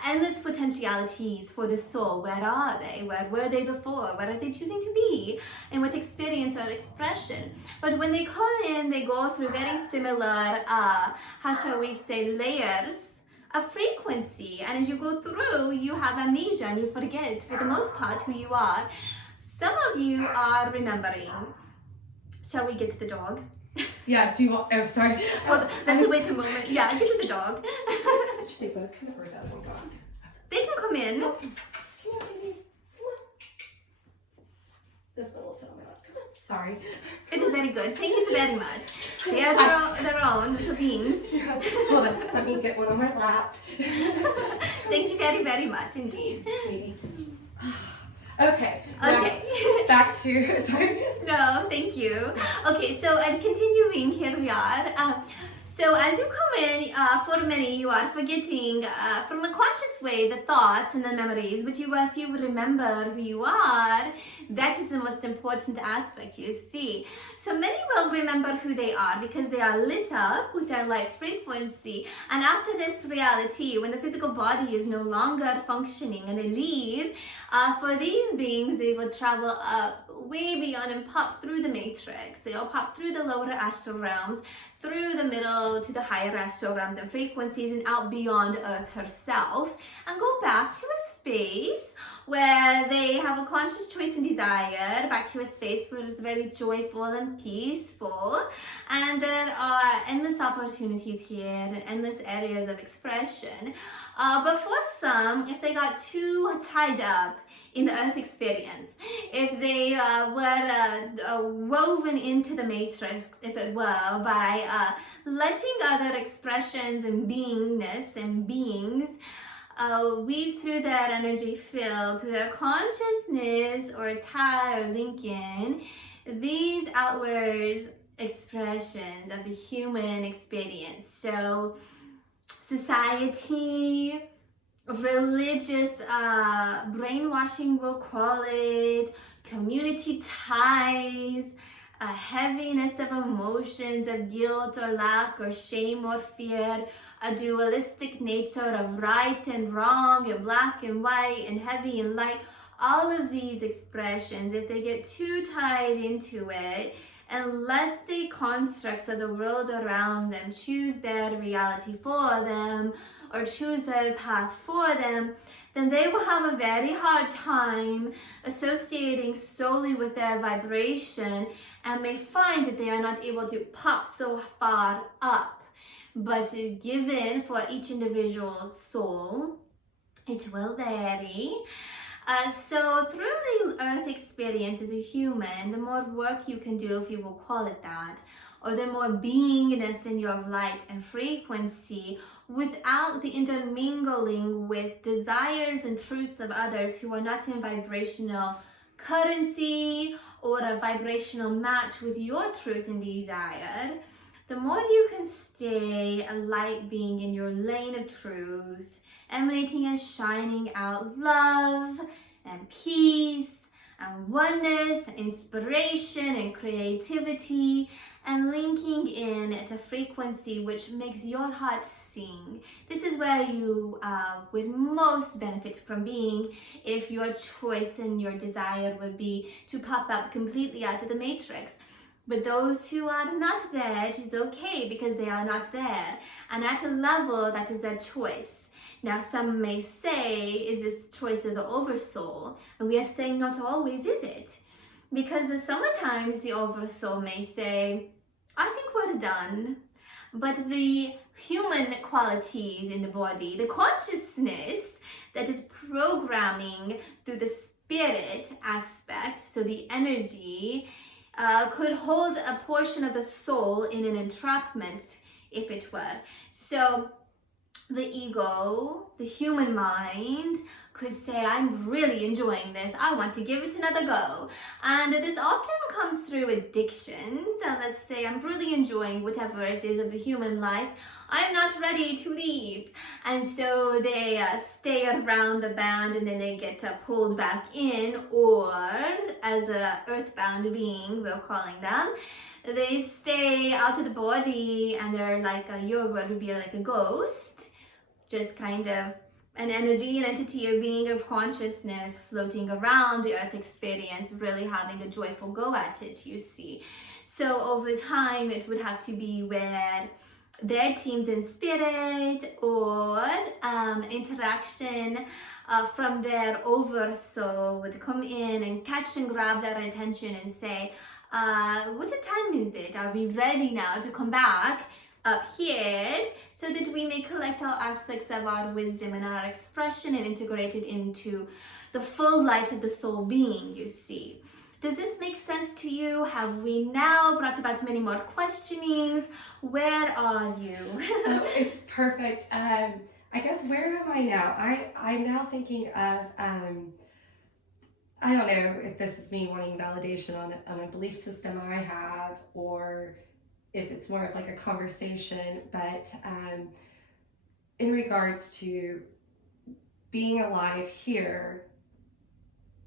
endless potentialities for the soul. Where are they? Where were they before? Where are they choosing to be? In what experience or expression? But when they come in, they go through very similar, how shall we say, layers of frequency. And as you go through, you have amnesia and you forget, for the most part, who you are. Some of you are remembering. Shall we get to the dog? Yeah, do you want, oh, sorry. Let's wait a moment. Yeah, get to the dog. Should they both come, or does one go? They can come in. Come on, babies. Come on. This one will Sorry. It is very good. Thank you so very much. They are their own little beings. Hold on, let me get one on my lap. Thank you very, very much indeed. Sweetie. Okay. Now back to, sorry. No, thank you. Okay, so and continuing, here we are. So as you come in, for many, you are forgetting from a conscious way the thoughts and the memories, but if you remember who you are, that is the most important aspect, you see. So many will remember who they are because they are lit up with their light frequency. And after this reality, when the physical body is no longer functioning and they leave, for these beings, they will travel up way beyond and pop through the matrix. They'll pop through the lower astral realms, through the middle to the higher astral realms and frequencies, and out beyond Earth herself, and go back to a space where they have a conscious choice and desire, back to a space where it's very joyful and peaceful, and there are endless opportunities here and endless areas of expression. But for some, if they got too tied up in the Earth experience, if they were woven into the matrix, if it were, by letting other expressions and beingness and beings weave through their energy field, through their consciousness, or tie or link in these outward expressions of the human experience. So society, religious brainwashing, we'll call it, community ties, a heaviness of emotions, of guilt or lack or shame or fear, a dualistic nature of right and wrong and black and white and heavy and light. All of these expressions, if they get too tied into it and let the constructs of the world around them choose their reality for them or choose their path for them, then they will have a very hard time associating solely with their vibration and may find that they are not able to pop so far up. But given for each individual soul, it will vary. So through the Earth experience as a human, the more work you can do, if you will call it that, or the more beingness in your light and frequency, without the intermingling with desires and truths of others who are not in vibrational currency or a vibrational match with your truth and desire, the more you can stay a light being in your lane of truth, emanating and shining out love and peace and oneness, and inspiration and creativity, and linking in at a frequency which makes your heart sing. This is where you would most benefit from being if your choice and your desire would be to pop up completely out of the matrix. But those who are not there, it is okay because they are not there. And at a level, that is their choice. Now, some may say, is this choice of the oversoul? And we are saying not always is it. Because sometimes the oversoul may say, I think we're done. But the human qualities in the body, the consciousness that is programming through the spirit aspect, so the energy, could hold a portion of the soul in an entrapment, if it were. So the ego, the human mind, could say, I'm really enjoying this. I want to give it another go. And this often comes through addictions. Let's say I'm really enjoying whatever it is of the human life. I'm not ready to leave. And so they stay around the band and then they get pulled back in, or as a earthbound being, we're calling them, they stay out of the body and they're like, your word would be like a ghost, just kind of an energy, an entity, a being of consciousness floating around the earth experience, really having a joyful go at it, you see. So over time, it would have to be where their teams in spirit or interaction from their oversoul would come in and catch and grab their attention and say, what time is it? Are we ready now to come back up here so that we may collect all aspects of our wisdom and our expression and integrate it into the full light of the soul being, you see. Does this make sense to you? Have we now brought about many more questionings? Where are you? Oh, it's perfect. I guess where am I now? I'm now thinking of I don't know if this is me wanting validation on a belief system I have, or if it's more of like a conversation, but in regards to being alive here,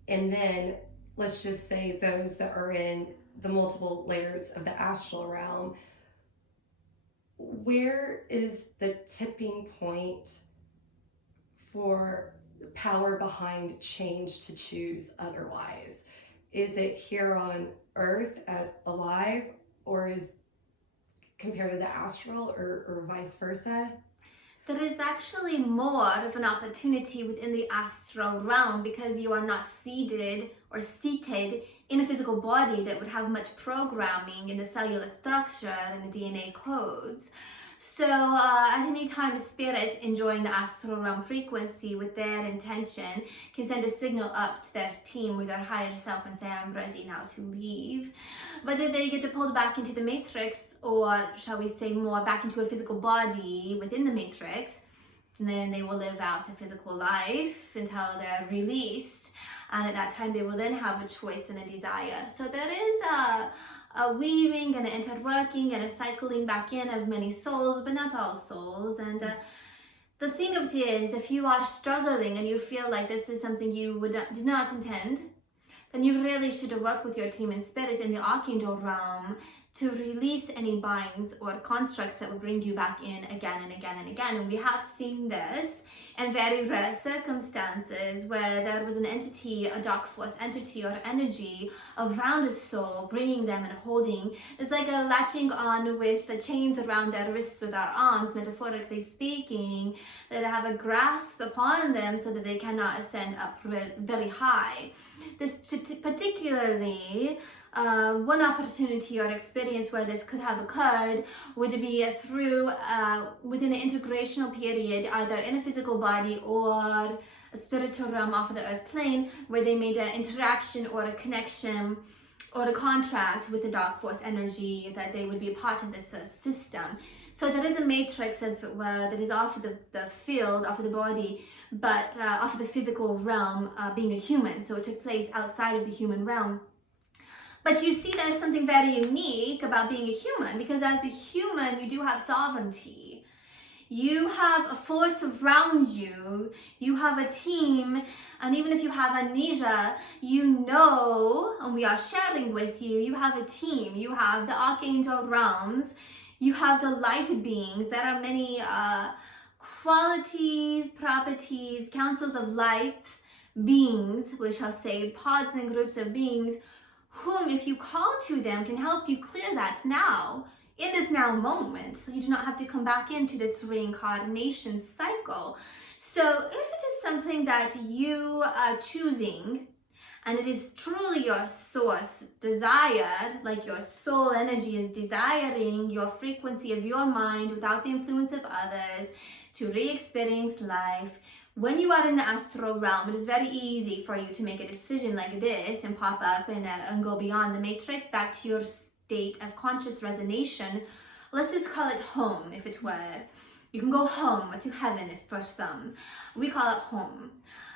and then let's just say those that are in the multiple layers of the astral realm, where is the tipping point for power behind change to choose otherwise? Is it here on earth alive, or is compared to the astral, or vice versa? There is actually more of an opportunity within the astral realm because you are not seated in a physical body that would have much programming in the cellular structure and the DNA codes. So at any time, a spirit enjoying the astral realm frequency with their intention can send a signal up to their team with their higher self and say, I'm ready now to leave. But if they get pulled back into the matrix, or shall we say more back into a physical body within the matrix, then they will live out a physical life until they're released. And at that time, they will then have a choice and a desire. So there is a weaving and an interworking and a cycling back in of many souls, but not all souls. And the thing of it is, if you are struggling and you feel like this is something you did not intend, then you really should work with your team in spirit in the archangel realm to release any binds or constructs that would bring you back in again and again and again. And we have seen this in very rare circumstances where there was an entity, a dark force entity or energy around a soul, bringing them and holding. It's like a latching on with the chains around their wrists or their arms, metaphorically speaking, that have a grasp upon them so that they cannot ascend up very high. This particularly, one opportunity or experience where this could have occurred would be through within an integrational period, either in a physical body or a spiritual realm off of the earth plane, where they made an interaction or a connection or a contract with the dark force energy that they would be a part of this system. So there is a matrix, as it were, that is off of the field, off of the body, but off of the physical realm, being a human. So it took place outside of the human realm. But you see, there's something very unique about being a human, because as a human, you do have sovereignty. You have a force around you, you have a team, and even if you have amnesia, you know, and we are sharing with you, you have a team, you have the archangel realms, you have the light beings. There are many qualities, properties, councils of light beings, we shall say, pods and groups of beings, whom, if you call to them, can help you clear that now, in this now moment, so you do not have to come back into this reincarnation cycle. So if it is something that you are choosing, and it is truly your source desire, like your soul energy is desiring your frequency of your mind without the influence of others to re-experience life, when you are in the astral realm, it is very easy for you to make a decision like this and pop up and go beyond the matrix back to your state of conscious resonation. Let's just call it home, if it were. You can go home to heaven if for some. We call it home.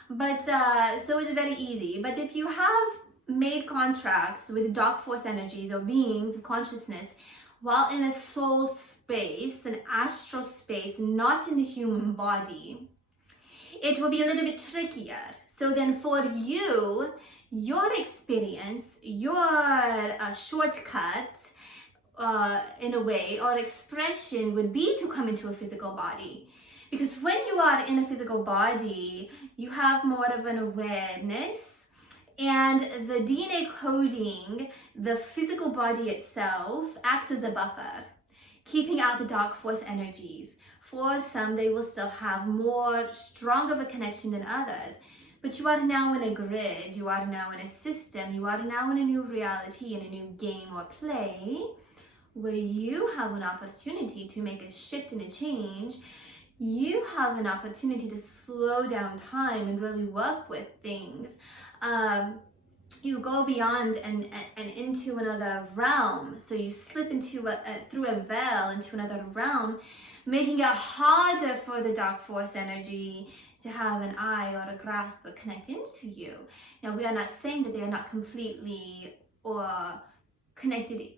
But so it's very easy. But if you have made contracts with dark force energies or beings of consciousness while in a soul space, an astral space, not in the human body, it will be a little bit trickier. So then for you, your experience, your shortcut in a way, or expression would be to come into a physical body. Because when you are in a physical body, you have more of an awareness, and the DNA coding, the physical body itself, acts as a buffer, keeping out the dark force energies. For some, they will still have more strong of a connection than others. But you are now in a grid, you are now in a system, you are now in a new reality, in a new game or play, where you have an opportunity to make a shift and a change. You have an opportunity to slow down time and really work with things. you go beyond and into another realm. So you slip into through a veil into another realm, making it harder for the dark force energy to have an eye or a grasp or connect into you. Now, we are not saying that they are not completely or connected.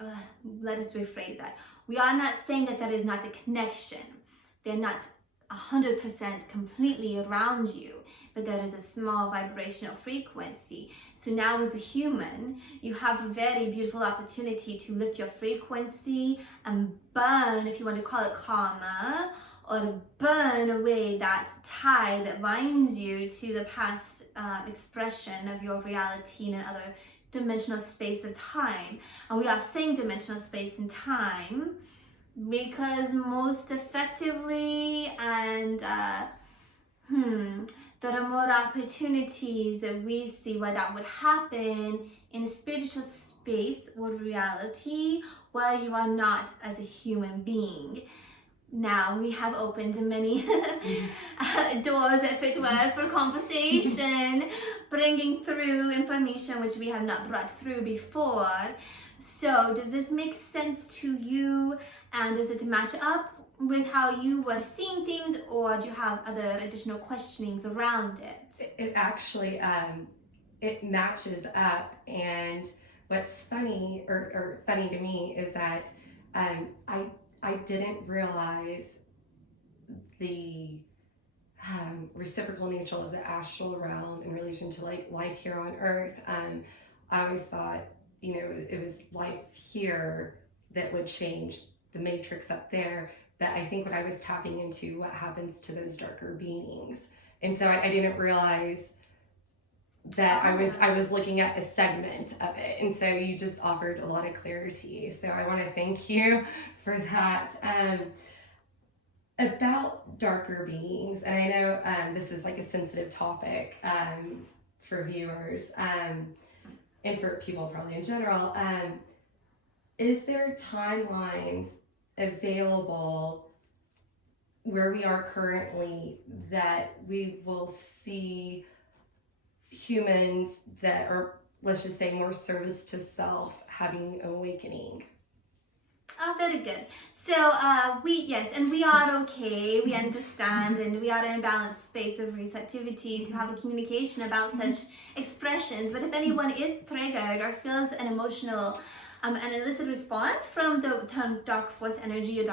Let us rephrase that. We are not saying that there is not a connection. They're not 100% completely around you, but there is a small vibrational frequency. So now as a human, you have a very beautiful opportunity to lift your frequency and burn, if you want to call it karma, or to burn away that tie that binds you to the past expression of your reality in another dimensional space of time. And we are saying dimensional space and time because most effectively and there are more opportunities that we see where that would happen in a spiritual space or reality where you are not as a human being. Now we have opened many doors, if it were, for conversation, bringing through information which we have not brought through before. So does this make sense to you, and does it match up with how you were seeing things, or do you have other additional questionings around it? It actually it matches up, and what's funny or funny to me is that I didn't realize the reciprocal nature of the astral realm in relation to like life here on Earth. I always thought, it was life here that would change the matrix up there. But I think when I was tapping into what happens to those darker beings, and so I didn't realize that I was looking at a segment of it, and so you just offered a lot of clarity. So I want to thank you for that. About darker beings, and I know this is like a sensitive topic for viewers and for people probably in general. Is there timelines available where we are currently that we will see humans that are, let's just say, more service to self having awakening? Oh, very good. So we are okay, we understand, and we are in a balanced space of receptivity to have a communication about such expressions. But if anyone is triggered or feels an emotional an illicit response from the term dark force energy, a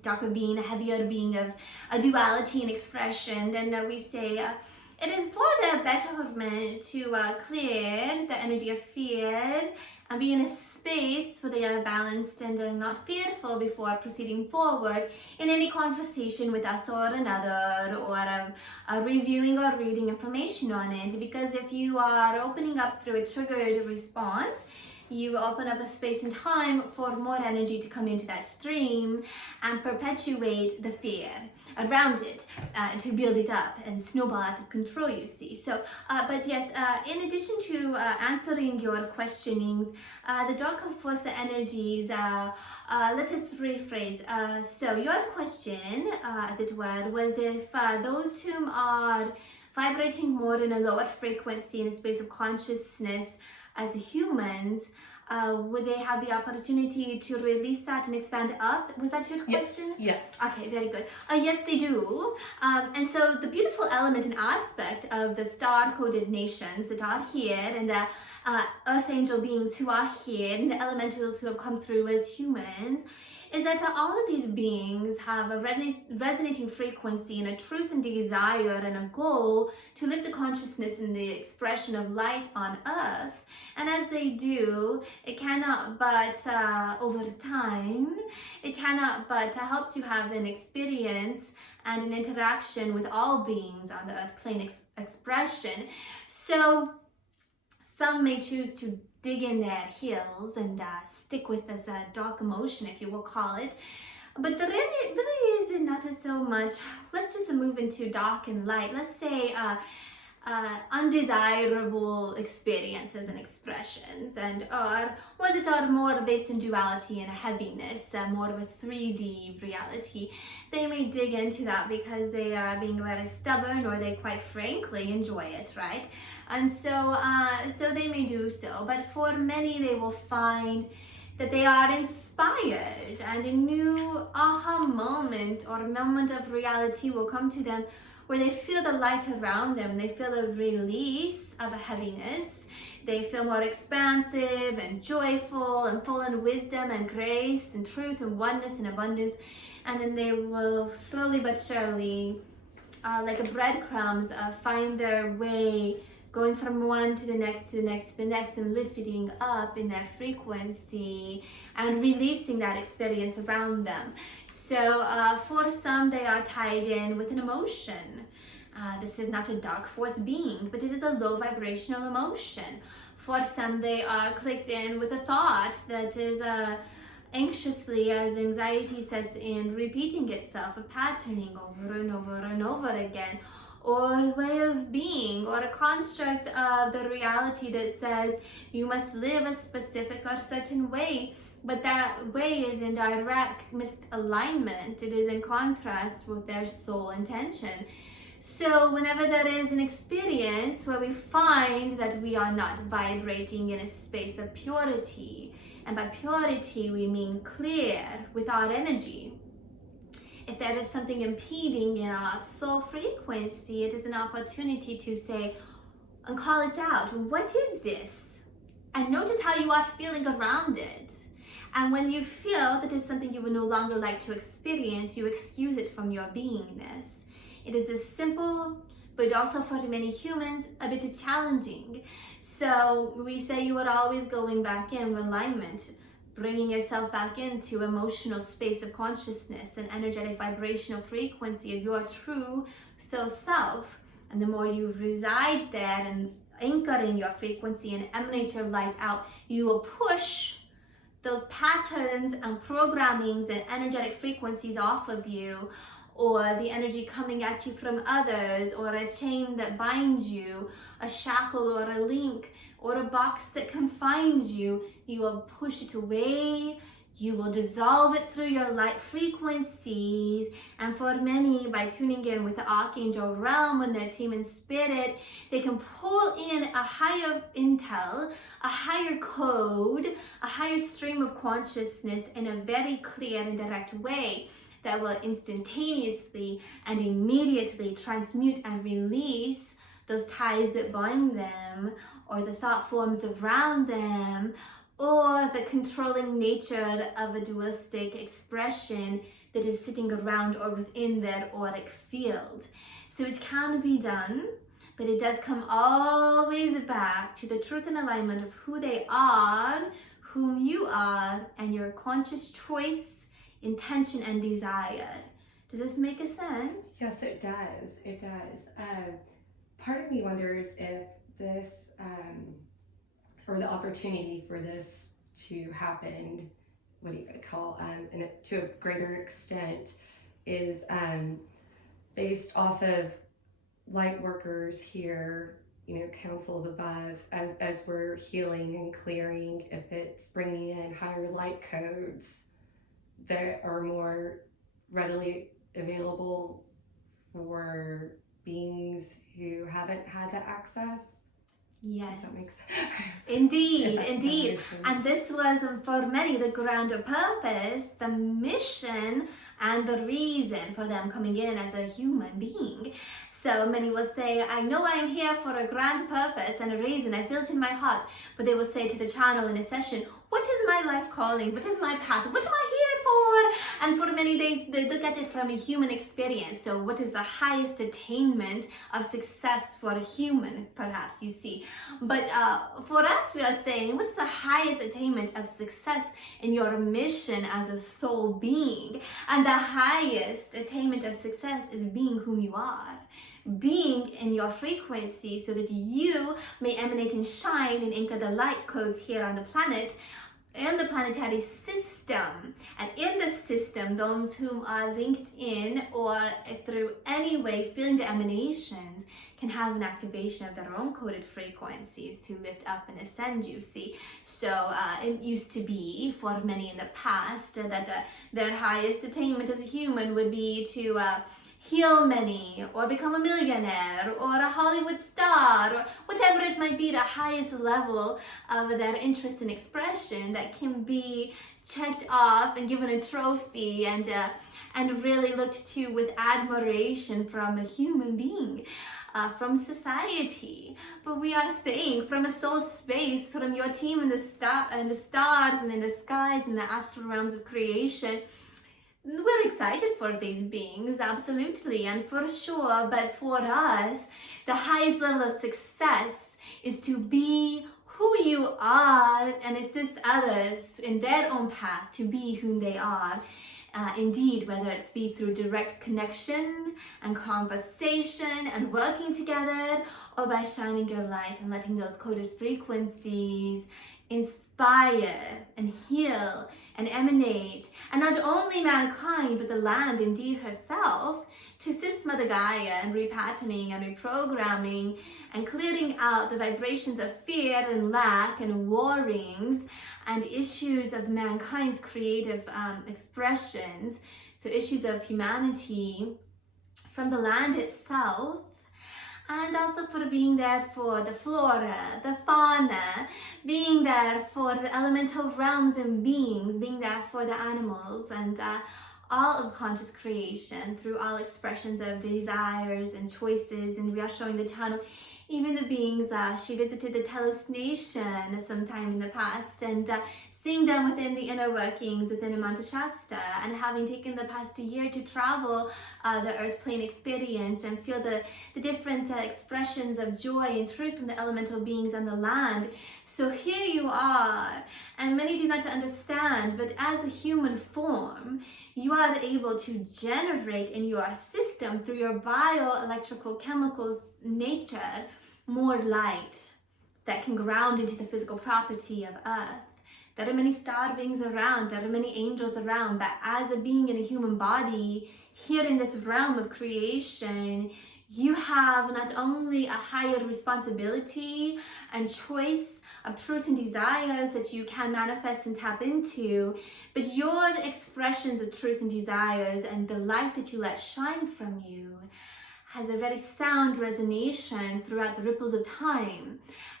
darker being, a heavier being of a duality and expression, then we say it is for their betterment to clear the energy of fear and be in a space where they are balanced and are not fearful before proceeding forward in any conversation with us or another, or reviewing or reading information on it. Because if you are opening up through a triggered response, you open up a space and time for more energy to come into that stream and perpetuate the fear around it, to build it up and snowball out of control, you see. So, but yes, in addition to answering your questionings, the darker force energies, let us rephrase. So your question, as it were, was if those whom are vibrating more in a lower frequency in a space of consciousness as humans, would they have the opportunity to release that and expand up? Was that your question? Yes. Okay, very good. Yes, they do. And so the beautiful element and aspect of the star-coded nations that are here, and the earth angel beings who are here, and the elementals who have come through as humans, is that all of these beings have a resonating frequency and a truth and desire and a goal to lift the consciousness and the expression of light on earth. And as they do, it cannot but, over time, it cannot but help to have an experience and an interaction with all beings on the earth plane expression. So some may choose to dig in their heels and stick with this dark emotion, if you will call it. But the really is not so much, let's just move into dark and light. Let's say undesirable experiences and expressions, and or ones that are more based in duality and a heaviness, more of a 3D reality. They may dig into that because they are being very stubborn, or they quite frankly enjoy it, right? And so they may do so. But for many, they will find that they are inspired, and a new aha moment or moment of reality will come to them where they feel the light around them. They feel a release of a heaviness. They feel more expansive and joyful and full in wisdom and grace and truth and oneness and abundance. And then they will slowly but surely, like a breadcrumbs, find their way, going from one to the next to the next to the next, and lifting up in their frequency and releasing that experience around them. So for some, they are tied in with an emotion. This is not a dark force being, but it is a low vibrational emotion. For some, they are clicked in with a thought that is anxiously, as anxiety sets in, repeating itself, a patterning over and over and over again, or a way of being, or a construct of the reality that says you must live a specific or certain way, but that way is in direct misalignment. It is in contrast with their soul intention. So whenever there is an experience where we find that we are not vibrating in a space of purity, and by purity we mean clear without energy, if there is something impeding in our soul frequency, it is an opportunity to say and call it out. What is this? And notice how you are feeling around it. And when you feel that it's something you would no longer like to experience, you excuse it from your beingness. It is as simple, but also for many humans, a bit challenging. So we say you are always going back in alignment, bringing yourself back into emotional space of consciousness and energetic vibrational frequency of your true soul self. And the more you reside there and anchor in your frequency and emanate your light out, you will push those patterns and programmings and energetic frequencies off of you, or the energy coming at you from others, or a chain that binds you, a shackle or a link, or a box that confines you. You will push it away. You will dissolve it through your light frequencies. And for many, by tuning in with the Archangel realm and their team in spirit, they can pull in a higher intel, a higher code, a higher stream of consciousness in a very clear and direct way that will instantaneously and immediately transmute and release those ties that bind them, or the thought forms around them, or the controlling nature of a dualistic expression that is sitting around or within their auric field. So it can be done, but it does come always back to the truth and alignment of who they are, whom you are, and your conscious choice, intention, and desire. Does this make a sense? Yes, it does. It does. Part of me wonders if this, or the opportunity for this to happen, what do you call, and to a greater extent, is based off of light workers here, councils above, as we're healing and clearing, if it's bringing in higher light codes that are more readily available for beings who haven't had that access. Yes. Does that make sense? Indeed. And this was, for many, the grander purpose, the mission, and the reason for them coming in as a human being. So many will say, I know I am here for a grand purpose and a reason. I feel it in my heart. But they will say to the channel in a session, what is my life calling? What is my path? What am I here for? And for many, they look at it from a human experience. So what is the highest attainment of success for a human, perhaps, you see. But for us, we are saying, what's the highest attainment of success in your mission as a soul being? And the highest attainment of success is being whom you are. Being in your frequency, so that you may emanate and shine and anchor the light codes here on the planet in the planetary system. And in the system, those whom are linked in or through any way feeling the emanations can have an activation of their own coded frequencies to lift up and ascend, you see. So it used to be for many in the past that their highest attainment as a human would be to heal many, or become a millionaire, or a Hollywood star, or whatever it might be, the highest level of their interest and expression that can be checked off and given a trophy and really looked to with admiration from a human being. From society. But we are saying from a soul space, from your team in the stars and in the skies and the astral realms of creation, we're excited for these beings, absolutely, and for sure. But for us, the highest level of success is to be who you are and assist others in their own path to be who they are. Indeed, whether it be through direct connection and conversation and working together, or by shining your light and letting those coded frequencies inspire and heal and emanate, and not only mankind but the land indeed herself, to assist Mother Gaia in repatterning and reprogramming and clearing out the vibrations of fear and lack and warrings and issues of mankind's creative expressions, so issues of humanity from the land itself. And also for being there for the flora, the fauna, being there for the elemental realms and beings, being there for the animals and all of conscious creation through all expressions of desires and choices. And we are showing the channel, even the beings, she visited the Telos Nation sometime in the past, and seeing them within the inner workings within Amanta Shasta, and having taken the past year to travel the earth plane experience and feel the different expressions of joy and truth from the elemental beings and the land. So here you are, and many do not understand, but as a human form, you are able to generate in your system through your bioelectrical chemicals nature more light that can ground into the physical property of earth. There are many star beings around, there are many angels around, but as a being in a human body, here in this realm of creation, you have not only a higher responsibility and choice of truth and desires that you can manifest and tap into, but your expressions of truth and desires and the light that you let shine from you has a very sound resonation throughout the ripples of time,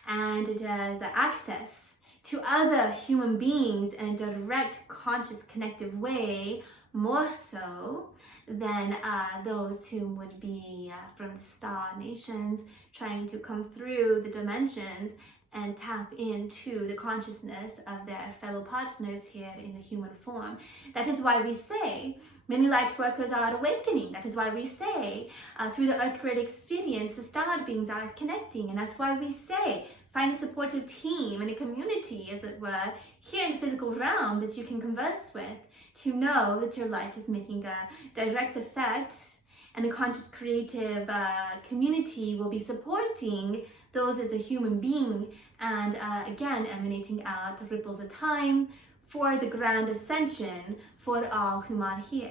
and it has access to other human beings in a direct, conscious, connective way, more so than those who would be from the star nations trying to come through the dimensions and tap into the consciousness of their fellow partners here in the human form. That is why we say many light workers are awakening. That is why we say through the earth grid experience, the star beings are connecting. And that's why we say find a supportive team and a community, as it were, here in the physical realm that you can converse with, to know that your light is making a direct effect, and a conscious creative community will be supporting those as a human being, and again emanating out the ripples of time for the grand ascension for all whom are here.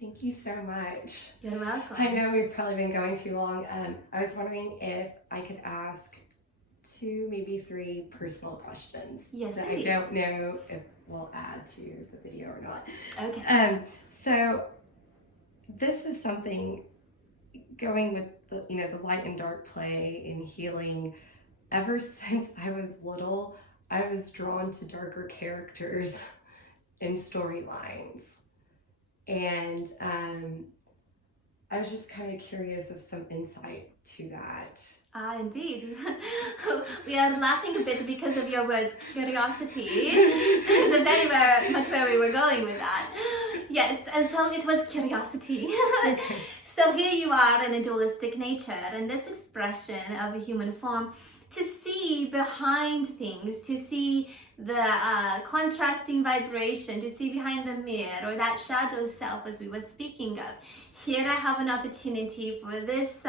Thank you so much. You're welcome. I know we've probably been going too long. I was wondering if I could ask 2, maybe 3 personal questions. Yes, that indeed. I don't know if will add to the video or not. Okay. So this is something going with the the light and dark play in healing. Ever since I was little, I was drawn to darker characters and storylines. And I was just kind of curious of some insight to that. Indeed. We are laughing a bit because of your words, curiosity. It's very much where we were going with that. Yes, and so it was curiosity. Okay. So here you are in a dualistic nature, and this expression of a human form, to see behind things, to see the contrasting vibration, to see behind the mirror, or that shadow self as we were speaking of. Here I have an opportunity for this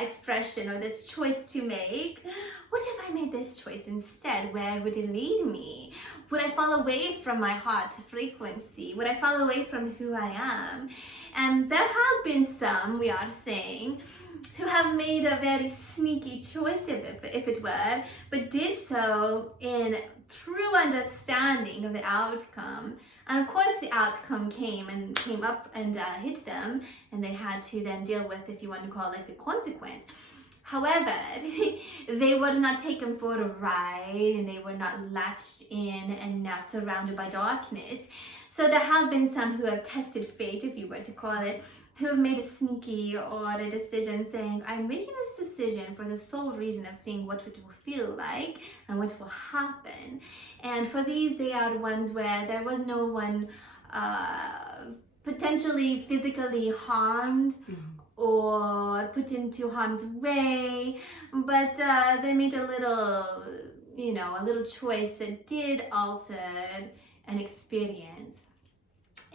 expression or this choice to make. What if I made this choice instead? Where would it lead me? Would I fall away from my heart's frequency? Would I fall away from who I am? And there have been some, we are saying, who have made a very sneaky choice, if it were, but did so in true understanding of the outcome. And of course the outcome came up and hit them, and they had to then deal with, if you want to call it, the consequence. However, they were not taken for a ride, and they were not latched in and now surrounded by darkness. So there have been some who have tested fate, if you were to call it, who have made a sneaky or a decision saying, I'm making this decision for the sole reason of seeing what it will feel like and what will happen. And for these, they are ones where there was no one potentially physically harmed or put into harm's way, but they made a little choice that did alter an experience.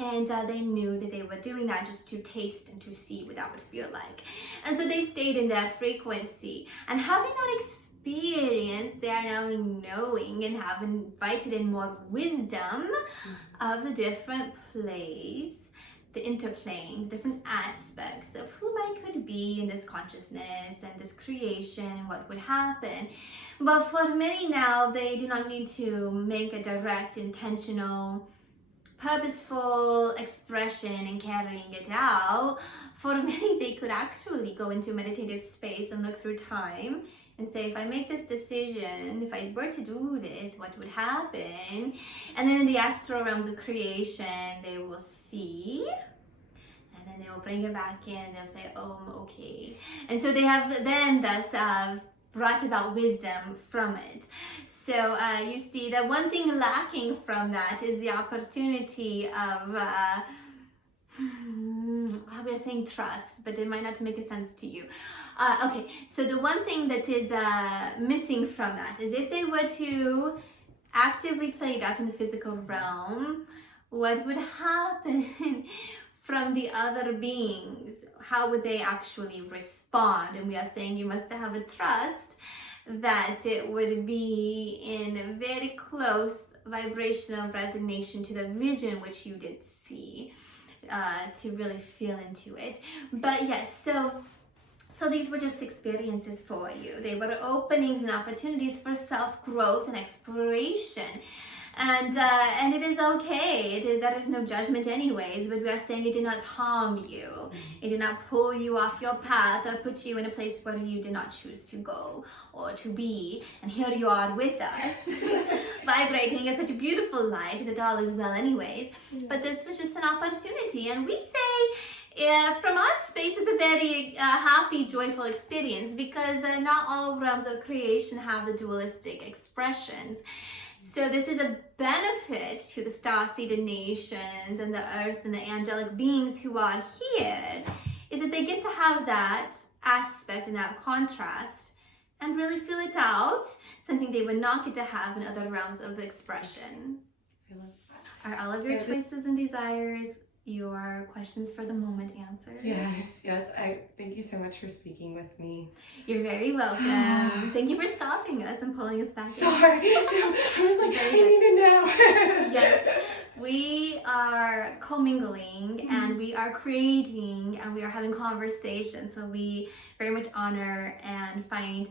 And they knew that they were doing that just to taste and to see what that would feel like. And so they stayed in that frequency. And having that experience, they are now knowing and have invited in more wisdom of the different plays, the interplaying, the different aspects of who I could be in this consciousness and this creation and what would happen. But for many now, they do not need to make a direct, intentional, purposeful expression and carrying it out. For many, they could actually go into meditative space and look through time and say, if I make this decision, if I were to do this, what would happen? And then in the astral realms of creation, they will see, and then they will bring it back in. They'll say, oh, okay. And so they have then thus brought about wisdom from it. So you see that one thing lacking from that is the opportunity of we are saying trust, but it might not make a sense to you. Okay, so the one thing that is missing from that is if they were to actively play it out in the physical realm, what would happen from the other beings? How would they actually respond? And we are saying you must have a trust that it would be in a very close vibrational resignation to the vision which you did see, to really feel into it. But yes, so these were just experiences for you. They were openings and opportunities for self-growth and exploration. And it is okay. There is no judgment anyways, but we are saying it did not harm you. It did not pull you off your path or put you in a place where you did not choose to go or to be. And here you are with us, vibrating at such a beautiful light that all is well anyways. But this was just an opportunity. And we say, from our space, it's a very happy, joyful experience because not all realms of creation have the dualistic expressions. So this is a benefit to the Starseed nations and the earth and the angelic beings who are here, is that they get to have that aspect and that contrast and really feel it out, something they would not get to have in other realms of expression. I love that. Are all of your choices and desires your questions for the moment answered? Yes. I thank you so much for speaking with me. You're very welcome. Thank you for stopping us and pulling us back in. Sorry. I was like, I need to know. Yes, we are commingling and we are creating and we are having conversations. So we very much honor and find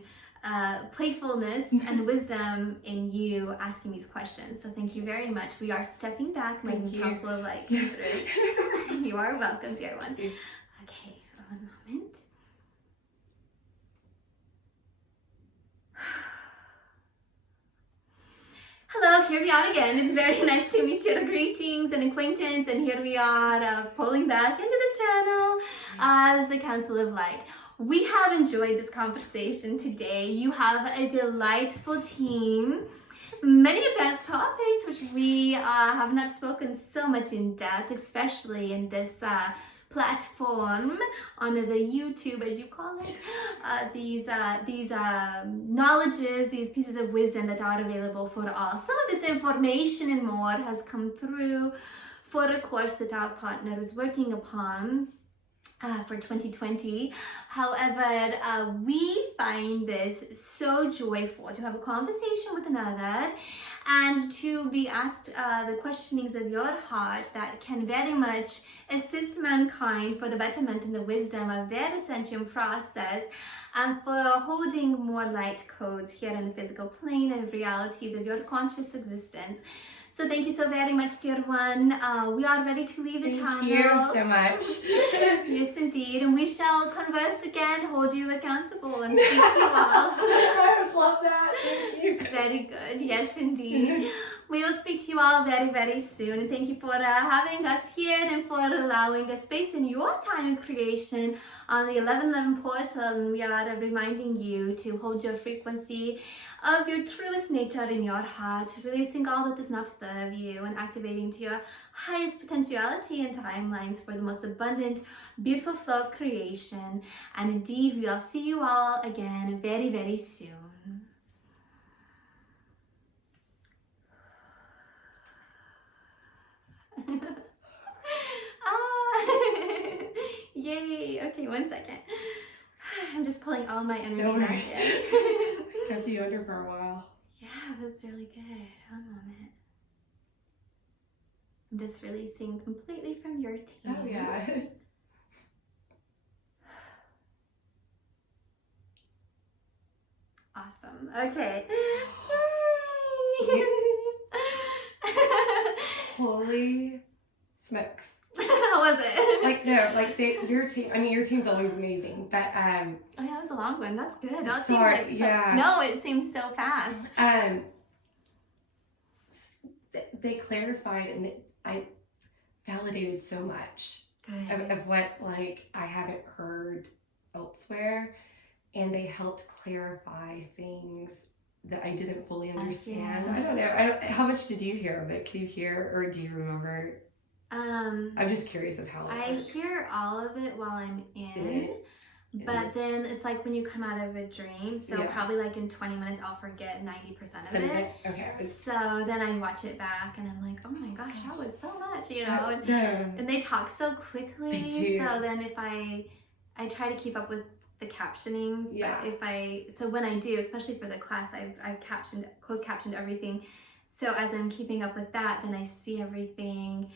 playfulness and wisdom in you asking these questions. So thank you very much. We are stepping back, making counsel of light come through. You are welcome, dear one. Okay, one moment. Hello, here we are again. It's very nice to meet you. Greetings and acquaintance. And here we are pulling back into the channel as the Council of Light. We have enjoyed this conversation today. You have a delightful team, many advanced topics which we have not spoken so much in depth, especially in this platform on the YouTube, as you call it. These knowledges, these pieces of wisdom that are available for all. Some of this information and more has come through for a course that our partner is working upon. for 2020. However, we find this so joyful to have a conversation with another and to be asked the questionings of your heart that can very much assist mankind for the betterment and the wisdom of their ascension process, and for holding more light codes here in the physical plane and realities of your conscious existence. So thank you so very much, dear one. We are ready to leave the channel. Thank you so much. Yes, indeed. And we shall converse again, hold you accountable, and speak to you all. I would love that. Thank you. Very good. Yes, indeed. We will speak to you all very, very soon. And thank you for having us here and for allowing a space in your time of creation on the 1111 portal. And we are reminding you to hold your frequency of your truest nature in your heart, releasing all that does not serve you and activating to your highest potentiality and timelines for the most abundant, beautiful flow of creation. And indeed, we will see you all again very, very soon. Yay. Okay, 1 second. I'm just pulling all my energy back in. Kept you under for a while. Yeah, it was really good. One moment. I'm just releasing completely from your team. Oh yeah. Awesome. Okay. Holy smokes. How was it? Like no, like your team. I mean, your team's always amazing, but Oh yeah, that was a long one. That's good. That sorry, seemed like so, yeah. No, it seems so fast. They clarified and I validated so much Good. of what like I haven't heard elsewhere, and they helped clarify things that I didn't fully understand. Yeah. I don't know. How much did you hear of it? Can you hear or do you remember? I'm just curious of how it I works. hear all of it while I'm in. But then it's like when you come out of a dream, so Yeah. probably like in 20 minutes I'll forget 90% of it. Okay. So then I watch it back and I'm like, oh my gosh, that was so much, you know? No. And they talk so quickly. They do. So then if I try to keep up with the captionings, Yeah. but so when I do, especially for the class, I've closed captioned everything. So as I'm keeping up with that, then I see everything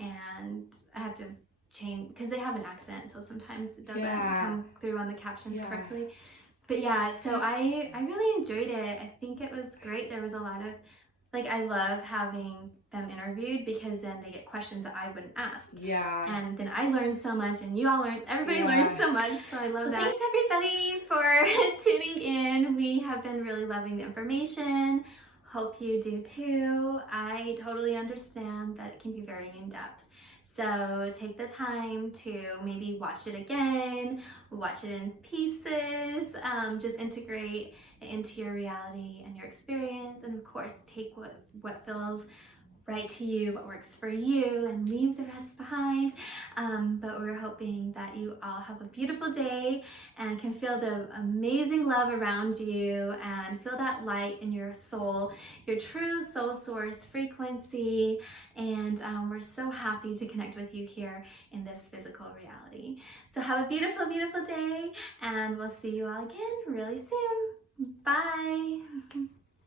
and I have to change because they have an accent, so sometimes it doesn't come through on the captions correctly. But yeah, so I really enjoyed it. I think it was great. There was a lot of I love having them interviewed because then they get questions that I wouldn't ask. Yeah. And then I learned so much and you all learned, everybody learned so much. So I love that. Thanks everybody for tuning in. We have been really loving the information. Hope you do too. I totally understand that it can be very in-depth. So take the time to maybe watch it again, watch it in pieces, just integrate it into your reality and your experience. And of course, take what feels right to you, what works for you, and leave the rest behind. But we're hoping that you all have a beautiful day and can feel the amazing love around you and feel that light in your soul, your true soul source frequency. And we're so happy to connect with you here in this physical reality. So have a beautiful, beautiful day, and we'll see you all again really soon. Bye.